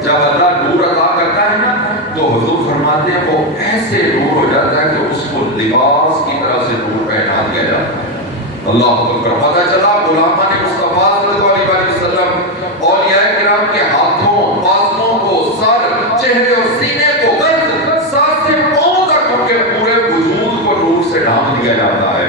جب اللہ نور عطا کرتا ہے نا تو حضور فرماتے ہیں وہ ایسے نور ہو جاتا ہے کہ اس کو لباس کی طرح سے نور پہنا دیا جاتا ہے۔ اللہ اکبر۔ پتہ چلا غلامان مصطفیٰ صلی اللہ علیہ وسلم اولیاء کرام کے ہاتھوں، بازوں کو، سر، چہرے اور سینے کو، گرد سر سے پاؤں تک ان کے پورے وجود کو نور سے ڈھانپ دیا جاتا ہے،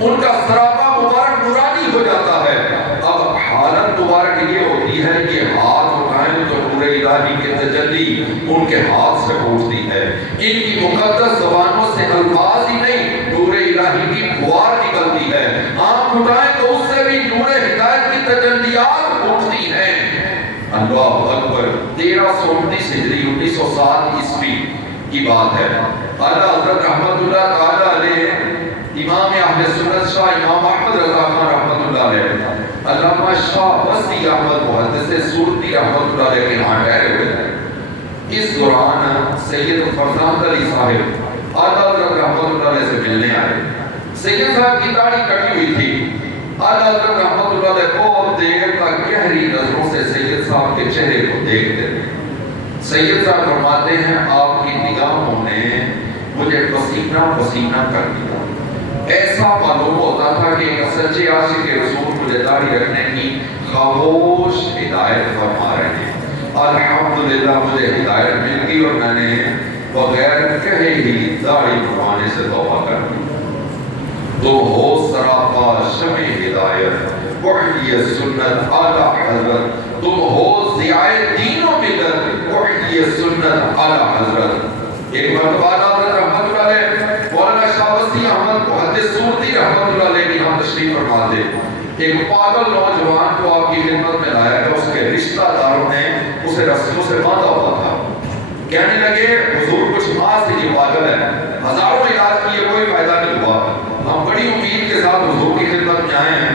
ان کا سراپا مبارک نورانی ہو جاتا ہے۔ اب حالت مبارک یہ ہوتی ہے کہ ہاتھ اٹھائیں تو نور الہی کی تجلی ان کے ہاتھ سے پہنچتی ہے، ان کی مقدس زبانوں سے الفاظ ہی نہیں نور الہی کی فوار نکلتی ہے، آنکھ اٹھائیں تو اس سے بھی نور ہدایت کی تجلیات پہنچتی ہیں۔ اللہ اکبر۔ 1329 ہجری 1907 عیسوی کی بات ہے، اعلیٰ حضرت رحمت اللہ تعالی علیہ امام اہل سنت شاہ امام احمد رضا خان رحمت اللہ علیہ، علامہ شاہ وسیع احمد محدث سورتی رحمت اللہ علیہ کے یہاں ٹھہرے ہوئے تھے۔ اس دوران سید فرزند علی صاحب اعلیٰ حضرت رحمت اللہ علیہ سے ملنے آئے۔ سید صاحب کی داڑھی کٹی ہوئی تھی، اعلیٰ حضرت رحمت اللہ علیہ بہت دیر تک گہری نظروں سے سید صاحب کے چہرے کو دیکھتے تھے۔ سید صاحب فرماتے ہیں آپ کی نگاہوں نے مجھے پسینہ پسینہ کر دیا، ایسا معلوم ہوتا تھا کہ ایک سچے عاشق رسول مجھے داڑھی رکھنے کی خاموش ہدایت فرما رہے ہیں۔ الحمدللہ مجھے ہدایت مل گئی اور میں نے بغیر کہے ہی داڑھی بنوانے سے توبہ کر دی۔ تم ہو سراپا شمع ہدایت وحی سنت اعلیٰ حضرت، تم ہو ضیاء دین و ملت وحی سنت اعلیٰ حضرت۔ ایک مرتبہ حضرت رحمت اللہ علیہ مولانا شاہ وسیع احمد محدث سورتی رحمت اللہ علیہ کی ہم تشریف فرما دے، ایک پاگل نوجوان کو آپ کی خدمت میں لایا کہ اس کے رشتہ داروں نے اسے رسیوں سے باندھا ہوا تھا، کہنے لگے حضور کچھ ماں سے یہ پاگل ہے، ہزاروں علاج کیے کوئی فائدہ نہیں ہوا، ہم بڑی امید کے ساتھ حضور کی خدمت میں آئے ہیں،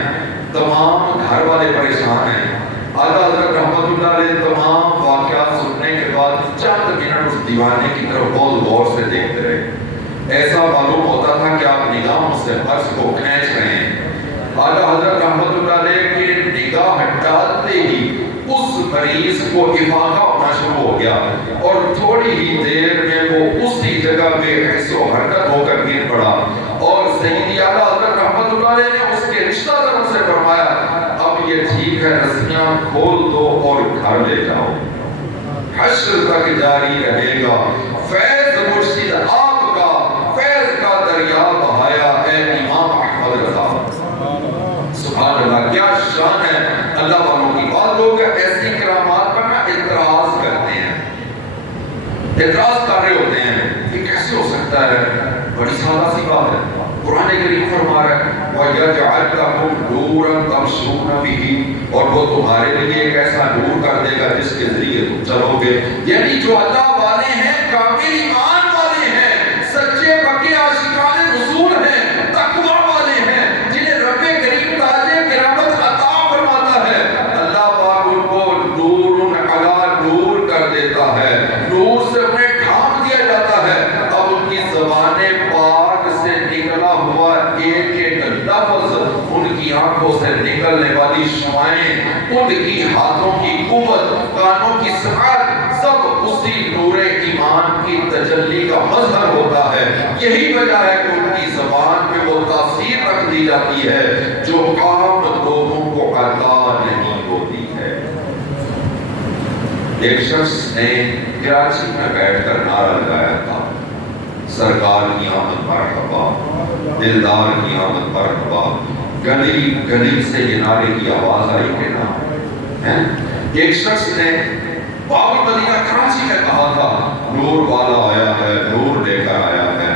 تمام گھر والے پریشان ہیں۔ اعلیٰ حضرت رحمت اللہ علیہ تمام واقعات سننے کے بعد چند منٹ اس دیوانے کی طرف بہت غور سے دیکھتے رہے۔ ایسا معلوم ہوتا تھا کہ آپ نگاہوں سے فرض کو کھینچ رہے ہیں۔ اعلیٰ حضرت رحمت اللہ علیہ کی نگاہ ڈالتے ہی اس مریض کو افاقہ ہونا شروع ہو گیا اور تھوڑی ہی دیر میں وہ اسی جگہ پہ حس و حرکت ہو کر گر پڑا، اور سیدی اعلیٰ حضرت رحمت اللہ علیہ نے اس کے رشتہ داروں سے فرمایا اب یہ ٹھیک ہے، رسیاں کھول دو اور گھر لے جاؤ، حشر تک جاری رہے گا۔ فیض مرشد آپ کا فیض کا دریا بہایا ہے امام احمد رضا۔ سبحان اللہ، کیا شان ہے اللہ والوں کی۔ بعض لوگ ایسی کرامات پر نا اعتراض کرتے ہیں، اعتراض کر رہے ہوتے ہیں کہ کیسے ہو سکتا ہے، بڑی سادہ سی بات ہے۔ قرآن کریم فرما رہا ہے وَيَجْعَلْ لَكُمْ نُورًا تَمْشُونَ بِهِ، اور وہ تمہارے لیے ایک ایسا نور کر دے گا جس کے ذریعے تم چلو گے۔ یعنی جو اللہ والے ہیں، کامل ایمان والے ہیں، سچے پکے عاشقان رسول ہیں، تقویٰ والے ہیں، جنہیں رب کریم تاج کرامت عطا فرماتا ہے، اللہ پاک ان کو نور علی نور کر دیتا ہے، نور سے انہیں ڈھانپ دیا جاتا ہے۔ اب ان کی زبان پاک سے نکلا ہوا ایک ایک لفظ، ان کی آنکھوں سے نکلنے والی شعائیں، ان کی ہاتھوں کی قوت، کانوں کی سماعت، سب اسی نور ایمان کی تجلی کا مظہر ہوتا ہے۔ یہی وجہ ہے کہ ان کی زبان پہ وہ تاثیر رکھ دی جاتی ہے جو عام لوگوں کو عطا نہیں ہوتی ہے۔ ایک شخص نے کراچی میں بیٹھ کر نعرہ لگایا تھا سرکار کی آمد مرحبا، دلدار کی آمد مرحبا۔ گلی گلی سے یہ نعرے کی آواز آئی کہ نہ، ایک شخص نے باب المدینہ کراچی میں کہا تھا نور والا آیا ہے، نور لے کر آیا ہے۔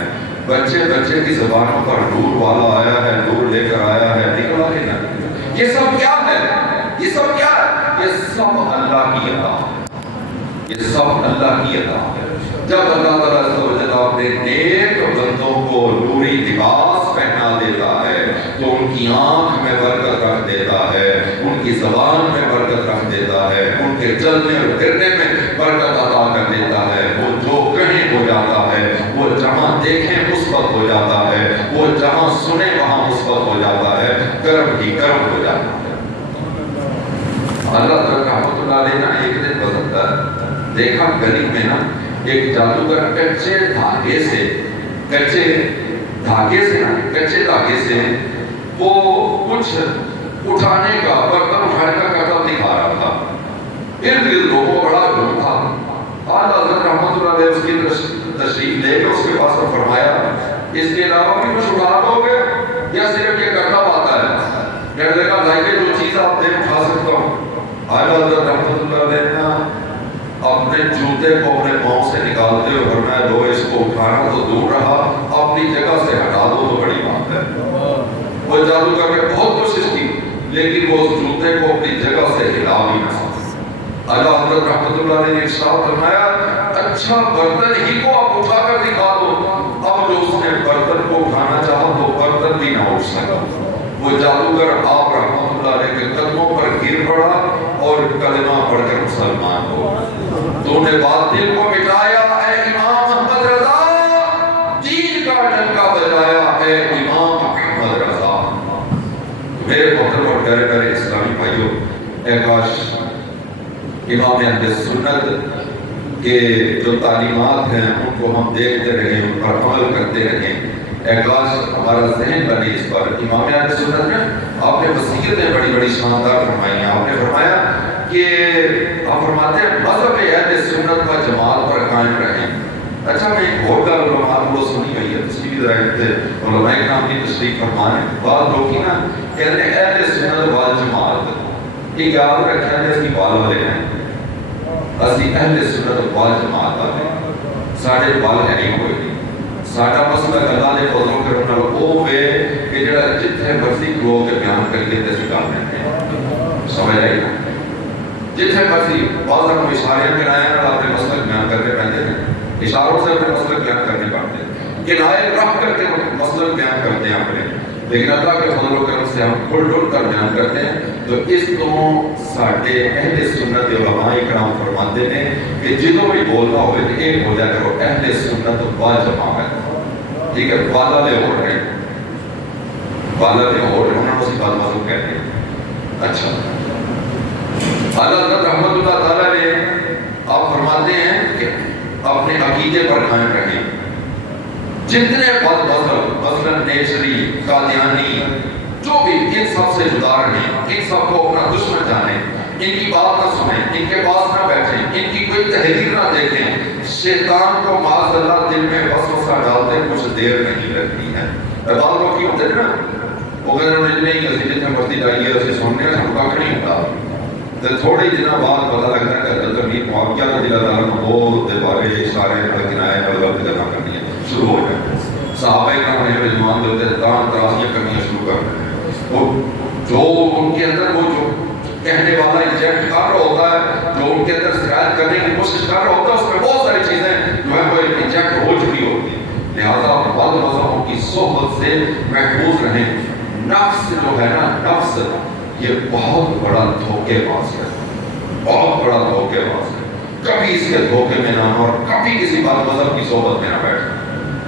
بچے بچے کی زبانوں پر نور والا آیا ہے، نور لے کر آیا ہے، نکلا کہ نہ۔ یہ سب کیا ہے؟ یہ سب کیا ہے؟ یہ سب اللہ کی عطا ہے، یہ سب اللہ کی عطا ہے۔ جب اللہ تعالیٰ اپنے نیک بندوں کو نوری لباس پہنا دیتا ہے تو ان کی آنکھ میں برکت رکھ دیتا ہے، ان کی زبان میں برکت رکھ دیتا ہے، ان کے چلنے اور پھرنے میں برکت عطا کر دیتا ہے۔ وہ جو کہیں ہو جاتا ہے، وہ جہاں دیکھیں مثبت ہو جاتا ہے، وہ جہاں سنیں وہاں مثبت ہو جاتا ہے، کرم ہی کرم ہو جاتا ہے۔ اللہ تعالیٰ رحمت اللہ علیہ نے ایک دن وزن دیکھا گلی میں نا ایک جادوگر کچے دھاگے سے وہ کچھ اٹھانے کا، برتن اٹھانے کا کرتب دکھا رہا تھا۔ ارد گرد لوگوں کو بڑا ہجوم تھا۔ اعلیٰ حضرت رحمت اللہ علیہ اس کی تشریف لے کے اس کے پاس فرمایا اس کے علاوہ بھی کچھ اٹھا دو گے یا صرف یہ کرتب آتا ہے؟ کہنے لگا بھائی کہ جو چیز آپ دے اٹھا سکتا ہوں۔ اعلیٰ حضرت رحمت اللہ علیہ نے اپنے جوتے کو اپنے پاؤں سے نکالتے ہوئے فرمایا لو اس کو اٹھانا تو دور رہا، اپنی جگہ سے ہٹا دو تو بڑی بات ہے۔ وہ جادوگر نے بہت کوشش کی لیکن وہ اس جوتے کو اپنی جگہ سے ہلا بھی نہ سکا۔ اعلیٰ حضرت رحمت اللہ علیہ نے ارشاد فرمایا اچھا برتن ہی کو آپ اٹھا کر دکھا دو۔ اب جو اس نے برتن کو اٹھانا چاہا تو برتن بھی نہ اٹھ سکا۔ وہ جادوگر آپ رحمت اللہ علیہ کے قدموں پر گر پڑا اور کلمہ پڑھ کر مسلمان ہو۔ تو نے باطل کو مٹایا اے امام احمد رضا، دین کا ڈنکا بجایا اے امام احمد رضا۔ میرے محترم اور پیارے پیارے اسلامی بھائیوں، اے کاش امام اہل سنت کے جو تعلیمات ہیں ان کو ہم دیکھتے رہیں، ان پر عمل کرتے رہیں۔ اے کاش ہمارا ذہن بنے اس پر۔ امام اہل سنت میں آپ نے وصیتیں بڑی بڑی شاندار فرمائی ہیں۔ آپ نے فرمایا کہ آپ فرماتے ہیں مذہب اہل سنت کا جمال پر قائم رہیں۔ اچھا میں ایک اور گل علماء کو سنی ہوئی ہے، تشریف رہتے علماء کرام کی تشریف فرمانے بعض لوگ ہی نا کہتے ہیں اہل سنت والجماعت، یہ یاد رکھا ہے اس کی بال والے ہیں، اسی اہل سنت والجماعت والے ساڑھے بال ہے نہیں کوئی نہیں۔ ساڑھا مسئلہ اللہ نے فضل کرنا وہ ہے کہ جڑا جتنے مرضی لوگ کے بیان کر کے تیسے کام رہتے ہیں، سمجھ رہے ہیں جتنے مرضی بعض ہم اشاریاں کنائیں اور اپنے مسئلہ بیان کرتے رہتے ہیں، اشاروں سے اپنے مسئلہ بیان کرنے پڑتے ہیں، کنائے رکھ کر کے مسئلہ بیان کرتے ہیں اپنے، لیکن اللہ کے فضل و کرم سے ہم کھل ڈھل کر بیان کرتے ہیں۔ تو اس تو ساڑھے اہل سنت علماء کرام فرماتے ہیں کہ جدوں بھی بولنا ہوئے تو ایک بولیا کرو اہل سنت والجماعت، ٹھیک ہے، والا لے ہو رہے ہیں، والا لے ہو رہے ہیں، اسی بات مذہب کہتے ہیں. اچھا، اعلیٰ حضرت رحمت اللہ تعالیٰ نے آپ فرماتے ہیں کہ اپنے عقیدے پر قائم رہیں. جتنے بد مذہب مثلا نیچری، قادیانی، جو بھی، ان سب سے جدا رہیں، ان سب کو اپنا دشمن جانیں، ان کی بات نہ سنیں، ان کے پاس نہ بیٹھیں، ان کی کوئی تحریر نہ دیکھیں. شیطان کو معاذ اللہ دل میں وسوسہ ڈالتے کچھ دیر نہیں لگتی ہے. بعض لوگ کی ہوتے ہیں نا، وہ کہتے ہیں نہیں اسی جتنے مرضی جائیے اسی سننے سے کھ نہیں ہوتا. تو تھوڑے دنوں بعد پتہ لگتا ہے کہ حضرت امیر معاویہ رضی اللہ تعالیٰ عنہ وہ بارے اشارے کنائے پر غلط کرنا کرنی ہے شروع ہو گئے. صحابہ کرام نے رضوان ہوتے تان ترازیاں کرنی شروع کر رہے ہیں. وہ جو ان کے اندر وہ جو کہنے والا انجیکٹ کر رہا ہوتا ہے، جو ان کے اندر شکایت کرنے کی کوشش کر رہا ہوتا ہے، اس میں بہت ساری چیزیں جو ہے وہ انجیکٹ ہو چکی ہوتی ہیں. لہٰذا بد مذہبوں کی صحبت سے محفوظ رہیں. نفس جو ہے نا، نفس یہ بہت بڑا دھوکے باز ہے، بہت بڑا دھوکے باز ہے. کبھی اس کے دھوکے میں نہ آنا اور کبھی کسی بد مذہب کی صحبت میں نہ بیٹھنا.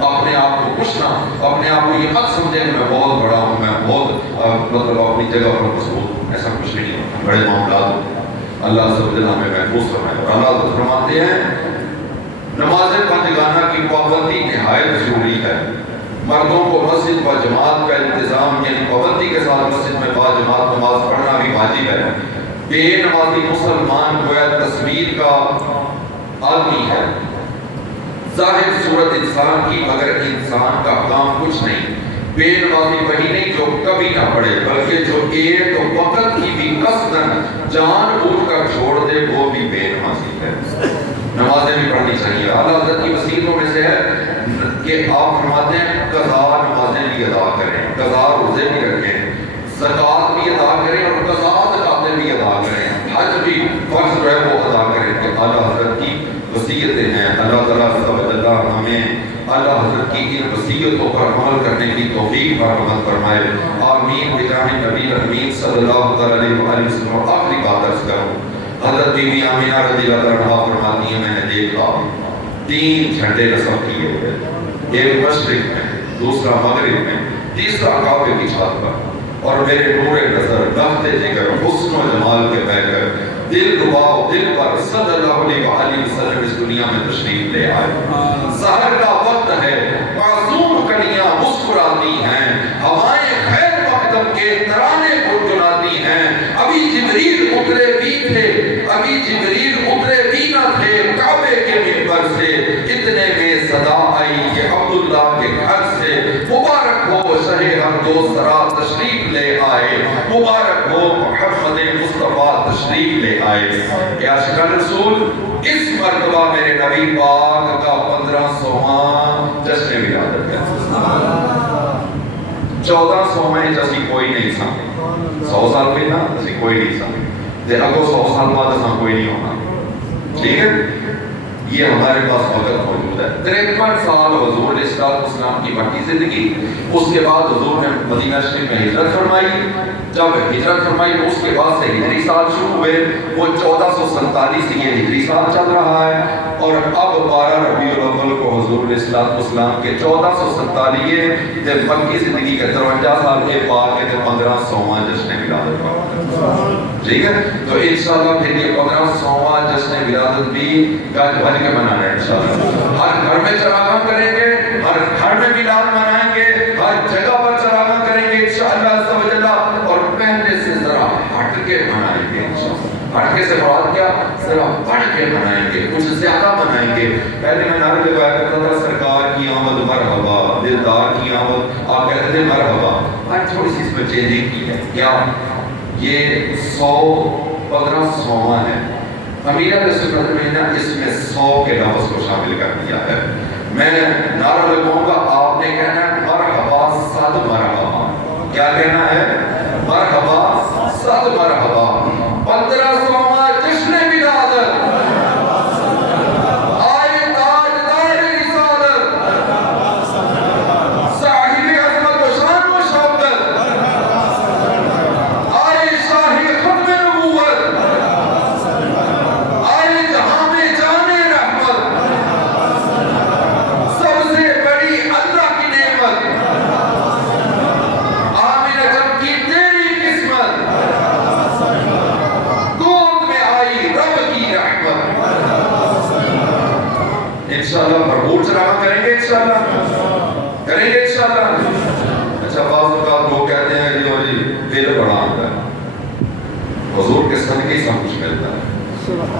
اپنے آپ کو پوچھنا، اپنے آپ کو یہ مت سمجھے کہ میں بہت بڑا ہوں، میں بہت مطلب اپنی جگہ پر مضبوط ہوں. ایسا کچھ نہیں ہوتا. بڑے معاملات ہوتے ہیں. اللہ عز و جل ہمیں محفوظ فرمائے. اور اللہ فرماتے ہیں نماز پنجگانہ کی پابندی نہایت ضروری ہے. مردوں کو مسجد و جماعت کا انتظام یعنی پابندی کے ساتھ مسجد میں با جماعت نماز پڑھنا بھی واجب ہے. بے نمازی مسلمان گویا تصویر کا آدمی ہے. ظاہر صورت انسان کی مگر انسان کا کام کچھ نہیں. بے نمازی وہی نہیں جو کبھی نہ پڑھے، بلکہ جو ایک وقت کی بھی قصداً جان بوجھ کر چھوڑ دے وہ بھی بے نمازی ہے. نمازیں بھی پڑھنی چاہیے. اعلیٰ حضرت کی وصیتوں میں سے ہے کہ آپ فرماتے ہیں قضا نمازیں بھی ادا کریں، قضا روزے بھی رکھیں، زکوٰۃ بھی ادا کریں اور قضا زکاتیں بھی ادا کریں، حج بھی فرض جو ہے وہ ادا کریں. کہ اعلیٰ حضرت کی وصیتیں ہیں. اللہ تعالیٰ ہمیں اعلیٰ حضرت کی ان وصیتوں پر عمل کرنے کی توفیق فراہم فرمائے. آمین بجاہ نبی امین صلی اللہ علیہ وآلہ وسلم. اور آخری بات عرض کروں، حضرت بی بی آمینہ رضی اللہ عنہا فرماتی ہیں میں نے دیکھا 3 جھنڈے رسم کیے ہوئے، ایک مشرق میں، دوسرا مغرب میں، تیسرا کعبے کی چھت پر. اور میرے نور نظر لفظ جگر حسن و جمال کے بہ کر دل رباؤ دل پر صلی اللہ علیہ وآلہ وسلم اس دنیا میں تشریف لے آئے. سحر کا وقت ہے، معصوم کلیاں مسکراتی ہیں، ہوائیں خیر مقدم کے ترانے گنگناتی ہیں. ابھی جبریل اترے بھی تھے، ابھی جبریل اترے بھی نہ تھے کعبے کے منبر سے، اتنے میں صدا آئی کہ عبداللہ کے گھر سے مبارک ہو شہ حمد و ثنا تشریف لے آئے، مبارک ہو محمد مصطفیٰ تشریف لے آئے. کہ عاشقان رسول اس مرتبہ میرے نبی پاک کا 1500واں جشن ولادت ہے. 1400واں جشن کوئی نہیں سامنے. 100 سال پہلا اسی کوئی نہیں سامنے تے اگو 100 سال بعد اساں کوئی نہیں ہونا. ٹھیک ہے، یہ ہمارے پاس وقت موجود ہے. 53 سال حضور علیہ السلام کی مکی زندگی. اس کے بعد حضور نے مدینہ شریف میں ہجرت فرمائی. جب ہجرت فرمائی تو اس کے بعد سے ہجری سال شروع ہوئے. وہ 1447 سے یہ ہجری سال چل رہا ہے. اور اب 12 ربیع الاول کو حضور علیہ السلام کے 1447 تے مکی زندگی کے 53 سال کے بعد کے 1500واں جشن ولادت کا. ٹھیک ہے، تو انشاءاللہ پھر یہ 1500واں جشن ولادت بھی گاج بھر کے منانا ہے انشاءاللہ. ہر گھر میں چراغاں کریں گے، ہر گھر میں میلاد منائیں گے، ہر جگہ پر چراغاں کریں گے انشاءاللہ عز و جل. اور پہلے سے ذرا ہٹ کے منائیں گے انشاءاللہ. ہٹ کے سے مراد کیا؟ ذرا بڑھ کے منائیں گے، کچھ زیادہ منائیں گے. پہلے میں نعرہ لگایا کرتا تھا سرکار کی آمد مرحبا، دلدار کی آمد، آپ کہتے تھے مرحبا. آج تھوڑی سی اس میں چینجنگ کی ہے. کیا یہ 1500واں ہے. امیرہ کے سنت میں نا اس میں 100 کے لفظ کو شامل کر دیا ہے. میں نعرہ لگاؤں گا، آپ نے کہنا ہے مرحبا صد مرحبا. کیا کہنا ہے؟ مرحبا صد مرحبا. 1500واں جشن ولادت آئے تاجدار رسالت صاحب عظمت و شان و شوکت آئے شاہی ختم نبوت آئے جہاں میں جان رحمت سب سے بڑی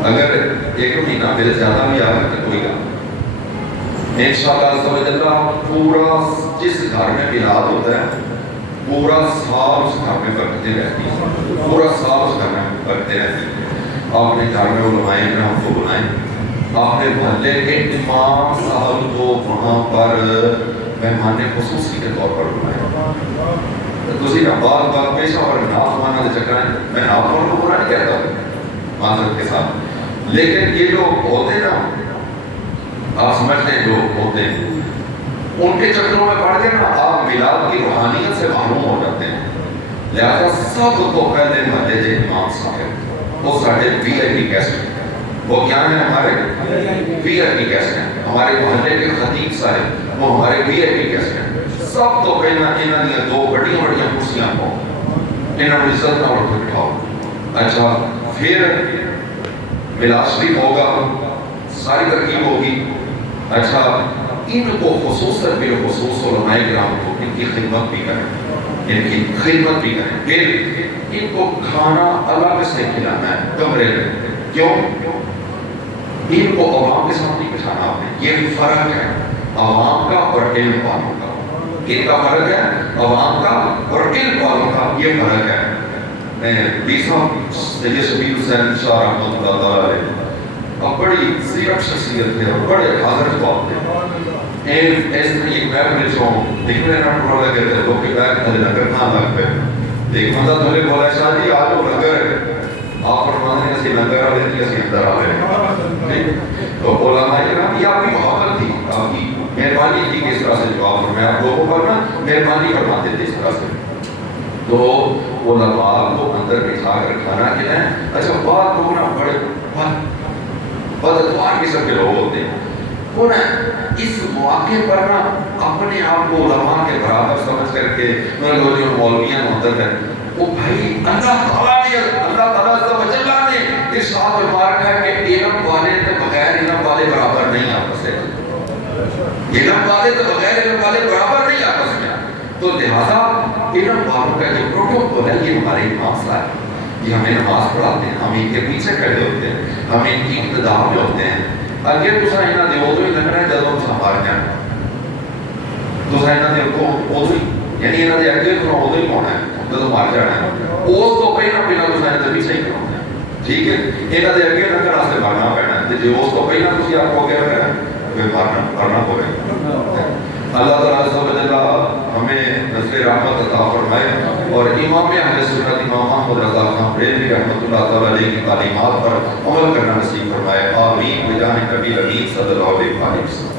اگر ایک مہینہ پھر زیادہ بھی آ تو کوئی گل انشاءاللہ پورا جس گھر میں میلاد ہوتا ہے پورا سال اس گھر میں برکتیں رہتی ہیں، پورا سال اس گھر میں برکتیں رہتی ہیں۔ آپ نے گھر میں علماء کرام کو بلائیں، آپ نے محلے کے امام صاحب کو وہاں پر مہمان خصوصی کے طور پر بلائیں۔ دوسری نا بات پیش اور نام مانا دے چکر ہے، میں نام مانا کو برا نہیں کہتا ہوں معذرت کے ساتھ، لیکن یہ جو ہوتے نا آپ سمجھتے ہیں جو ہوتے ہیں ان کے چکروں میں پڑھ کے نا آپ میلاد کی روحانیت سے محروم ہو جاتے ہیں۔ لہذا سب کو پہلے محلے کے امام صاحب وہ ساڑھے وی آئی پی گیسٹ ہیں، وہ کیا ہیں ہمارے وی آئی پی گیسٹ ہیں، ہمارے محلے کے خطیب صاحب وہ ہمارے وی آئی پی گیسٹ ہیں۔ سب تو پہلے انہوں نے دو بڑی بڑی کرسیاں پاؤ، انہوں نے عزت نہ اٹھ بٹھاؤ۔ اچھا پھر میلاد شریف ہوگا، ساری ترکیب ہوگی۔ اچھا ان کو خصوصاً بالخصوص علماء کرام کو ان کی خدمت بھی کریں، ان کی خدمت بھی کریں۔ پھر ان کو کھانا الگ سے کھلانا ہے کمرے میں، کیوں؟ ان کو عوام کے ساتھ نہیں بٹھانا آپ نے، یہ فرق ہے عوام کا اور علم والوں کا۔ ان کا فرق ہے عوام کا اور علم والوں کا، یہ فرق ہے۔ سید شبیر حسین شاہ رحمۃ اللہ تعالیٰ علیہ اب بڑی سیرت شخصیت تھے اور بڑے حاضر جواب تھے۔ ایس طرح ایک بیگ میں جو دکھنے نہ ٹھوڑا لگے تھے تو کہ بیگ تھے لگر نہ لگ پہ ایک مندہ دھولے بولا شاہ جی آج وہ لگر ہے آپ فرمانے ہیں کہ لگر آ لیتی ہے اندر آ رہے ہیں۔ تو بولا میں یہ آپ کی محبت تھی، آپ کی مہربانی تھی کہ اس طرح سے جواب فرمایا، آپ لوگوں پر نا مہربانی فرماتے تھے اس طرح سے۔ تو وہ لباب کو اندر بٹھا کر کھانا کھلائیں۔ اچھا بات لوگ نا بڑے بدتوار قسم کے لوگ ہوتے ہیں، وہ نا اس موقع پر نا اپنے آپ کو علماء کے برابر سمجھ کر کے جو مولویاں محترم ہیں وہ بھائی اللہ تعالیٰ نے ارشاد فرمایا ہے کہ علم والے تو بغیر علم والے برابر نہیں آپس میں، علم والے تو بغیر علم والے برابر نہیں آپس میں۔ تو لہذا علم والوں کا جو پروٹوکول ہے یہ ہمارے امام صاحب یہ ہمیں نماز پڑھاتے ہیں، ہم ان کے پیچھے کھڑے ہوتے ہیں، ہم ان کی ابتدا میں ہوتے ہیں۔ اگر تو سائنہ دے وہ تو ہی لگنا ہے جب ہم سنبھال جائیں تو سائنہ دے کو وہ تو ہی یعنی انہوں نے اگر تو وہ تو ہی ہونا ہے جب مار جانا ہے وہ تو پہنا پہنا تو سائنہ دے بھی صحیح کرنا ہے، ٹھیک ہے؟ انہوں نے اگر نہ کرا سے مارنا پینا ہے جو اس کو پہنا تو آپ کو کیا رہا ہے پھر مارنا پڑے۔ اللہ تعالیٰ عز و جل ہمیں نصر رحمت عطا فرمائے اور امام اہل سنت امام محمد رضا خان بریلوی رحمۃ اللہ تعالیٰ علیہ کی تعلیمات پر عمل کرنا نصیب فرمائے۔ آمین بجاہ نبی امین صلی اللہ علیہ وسلم۔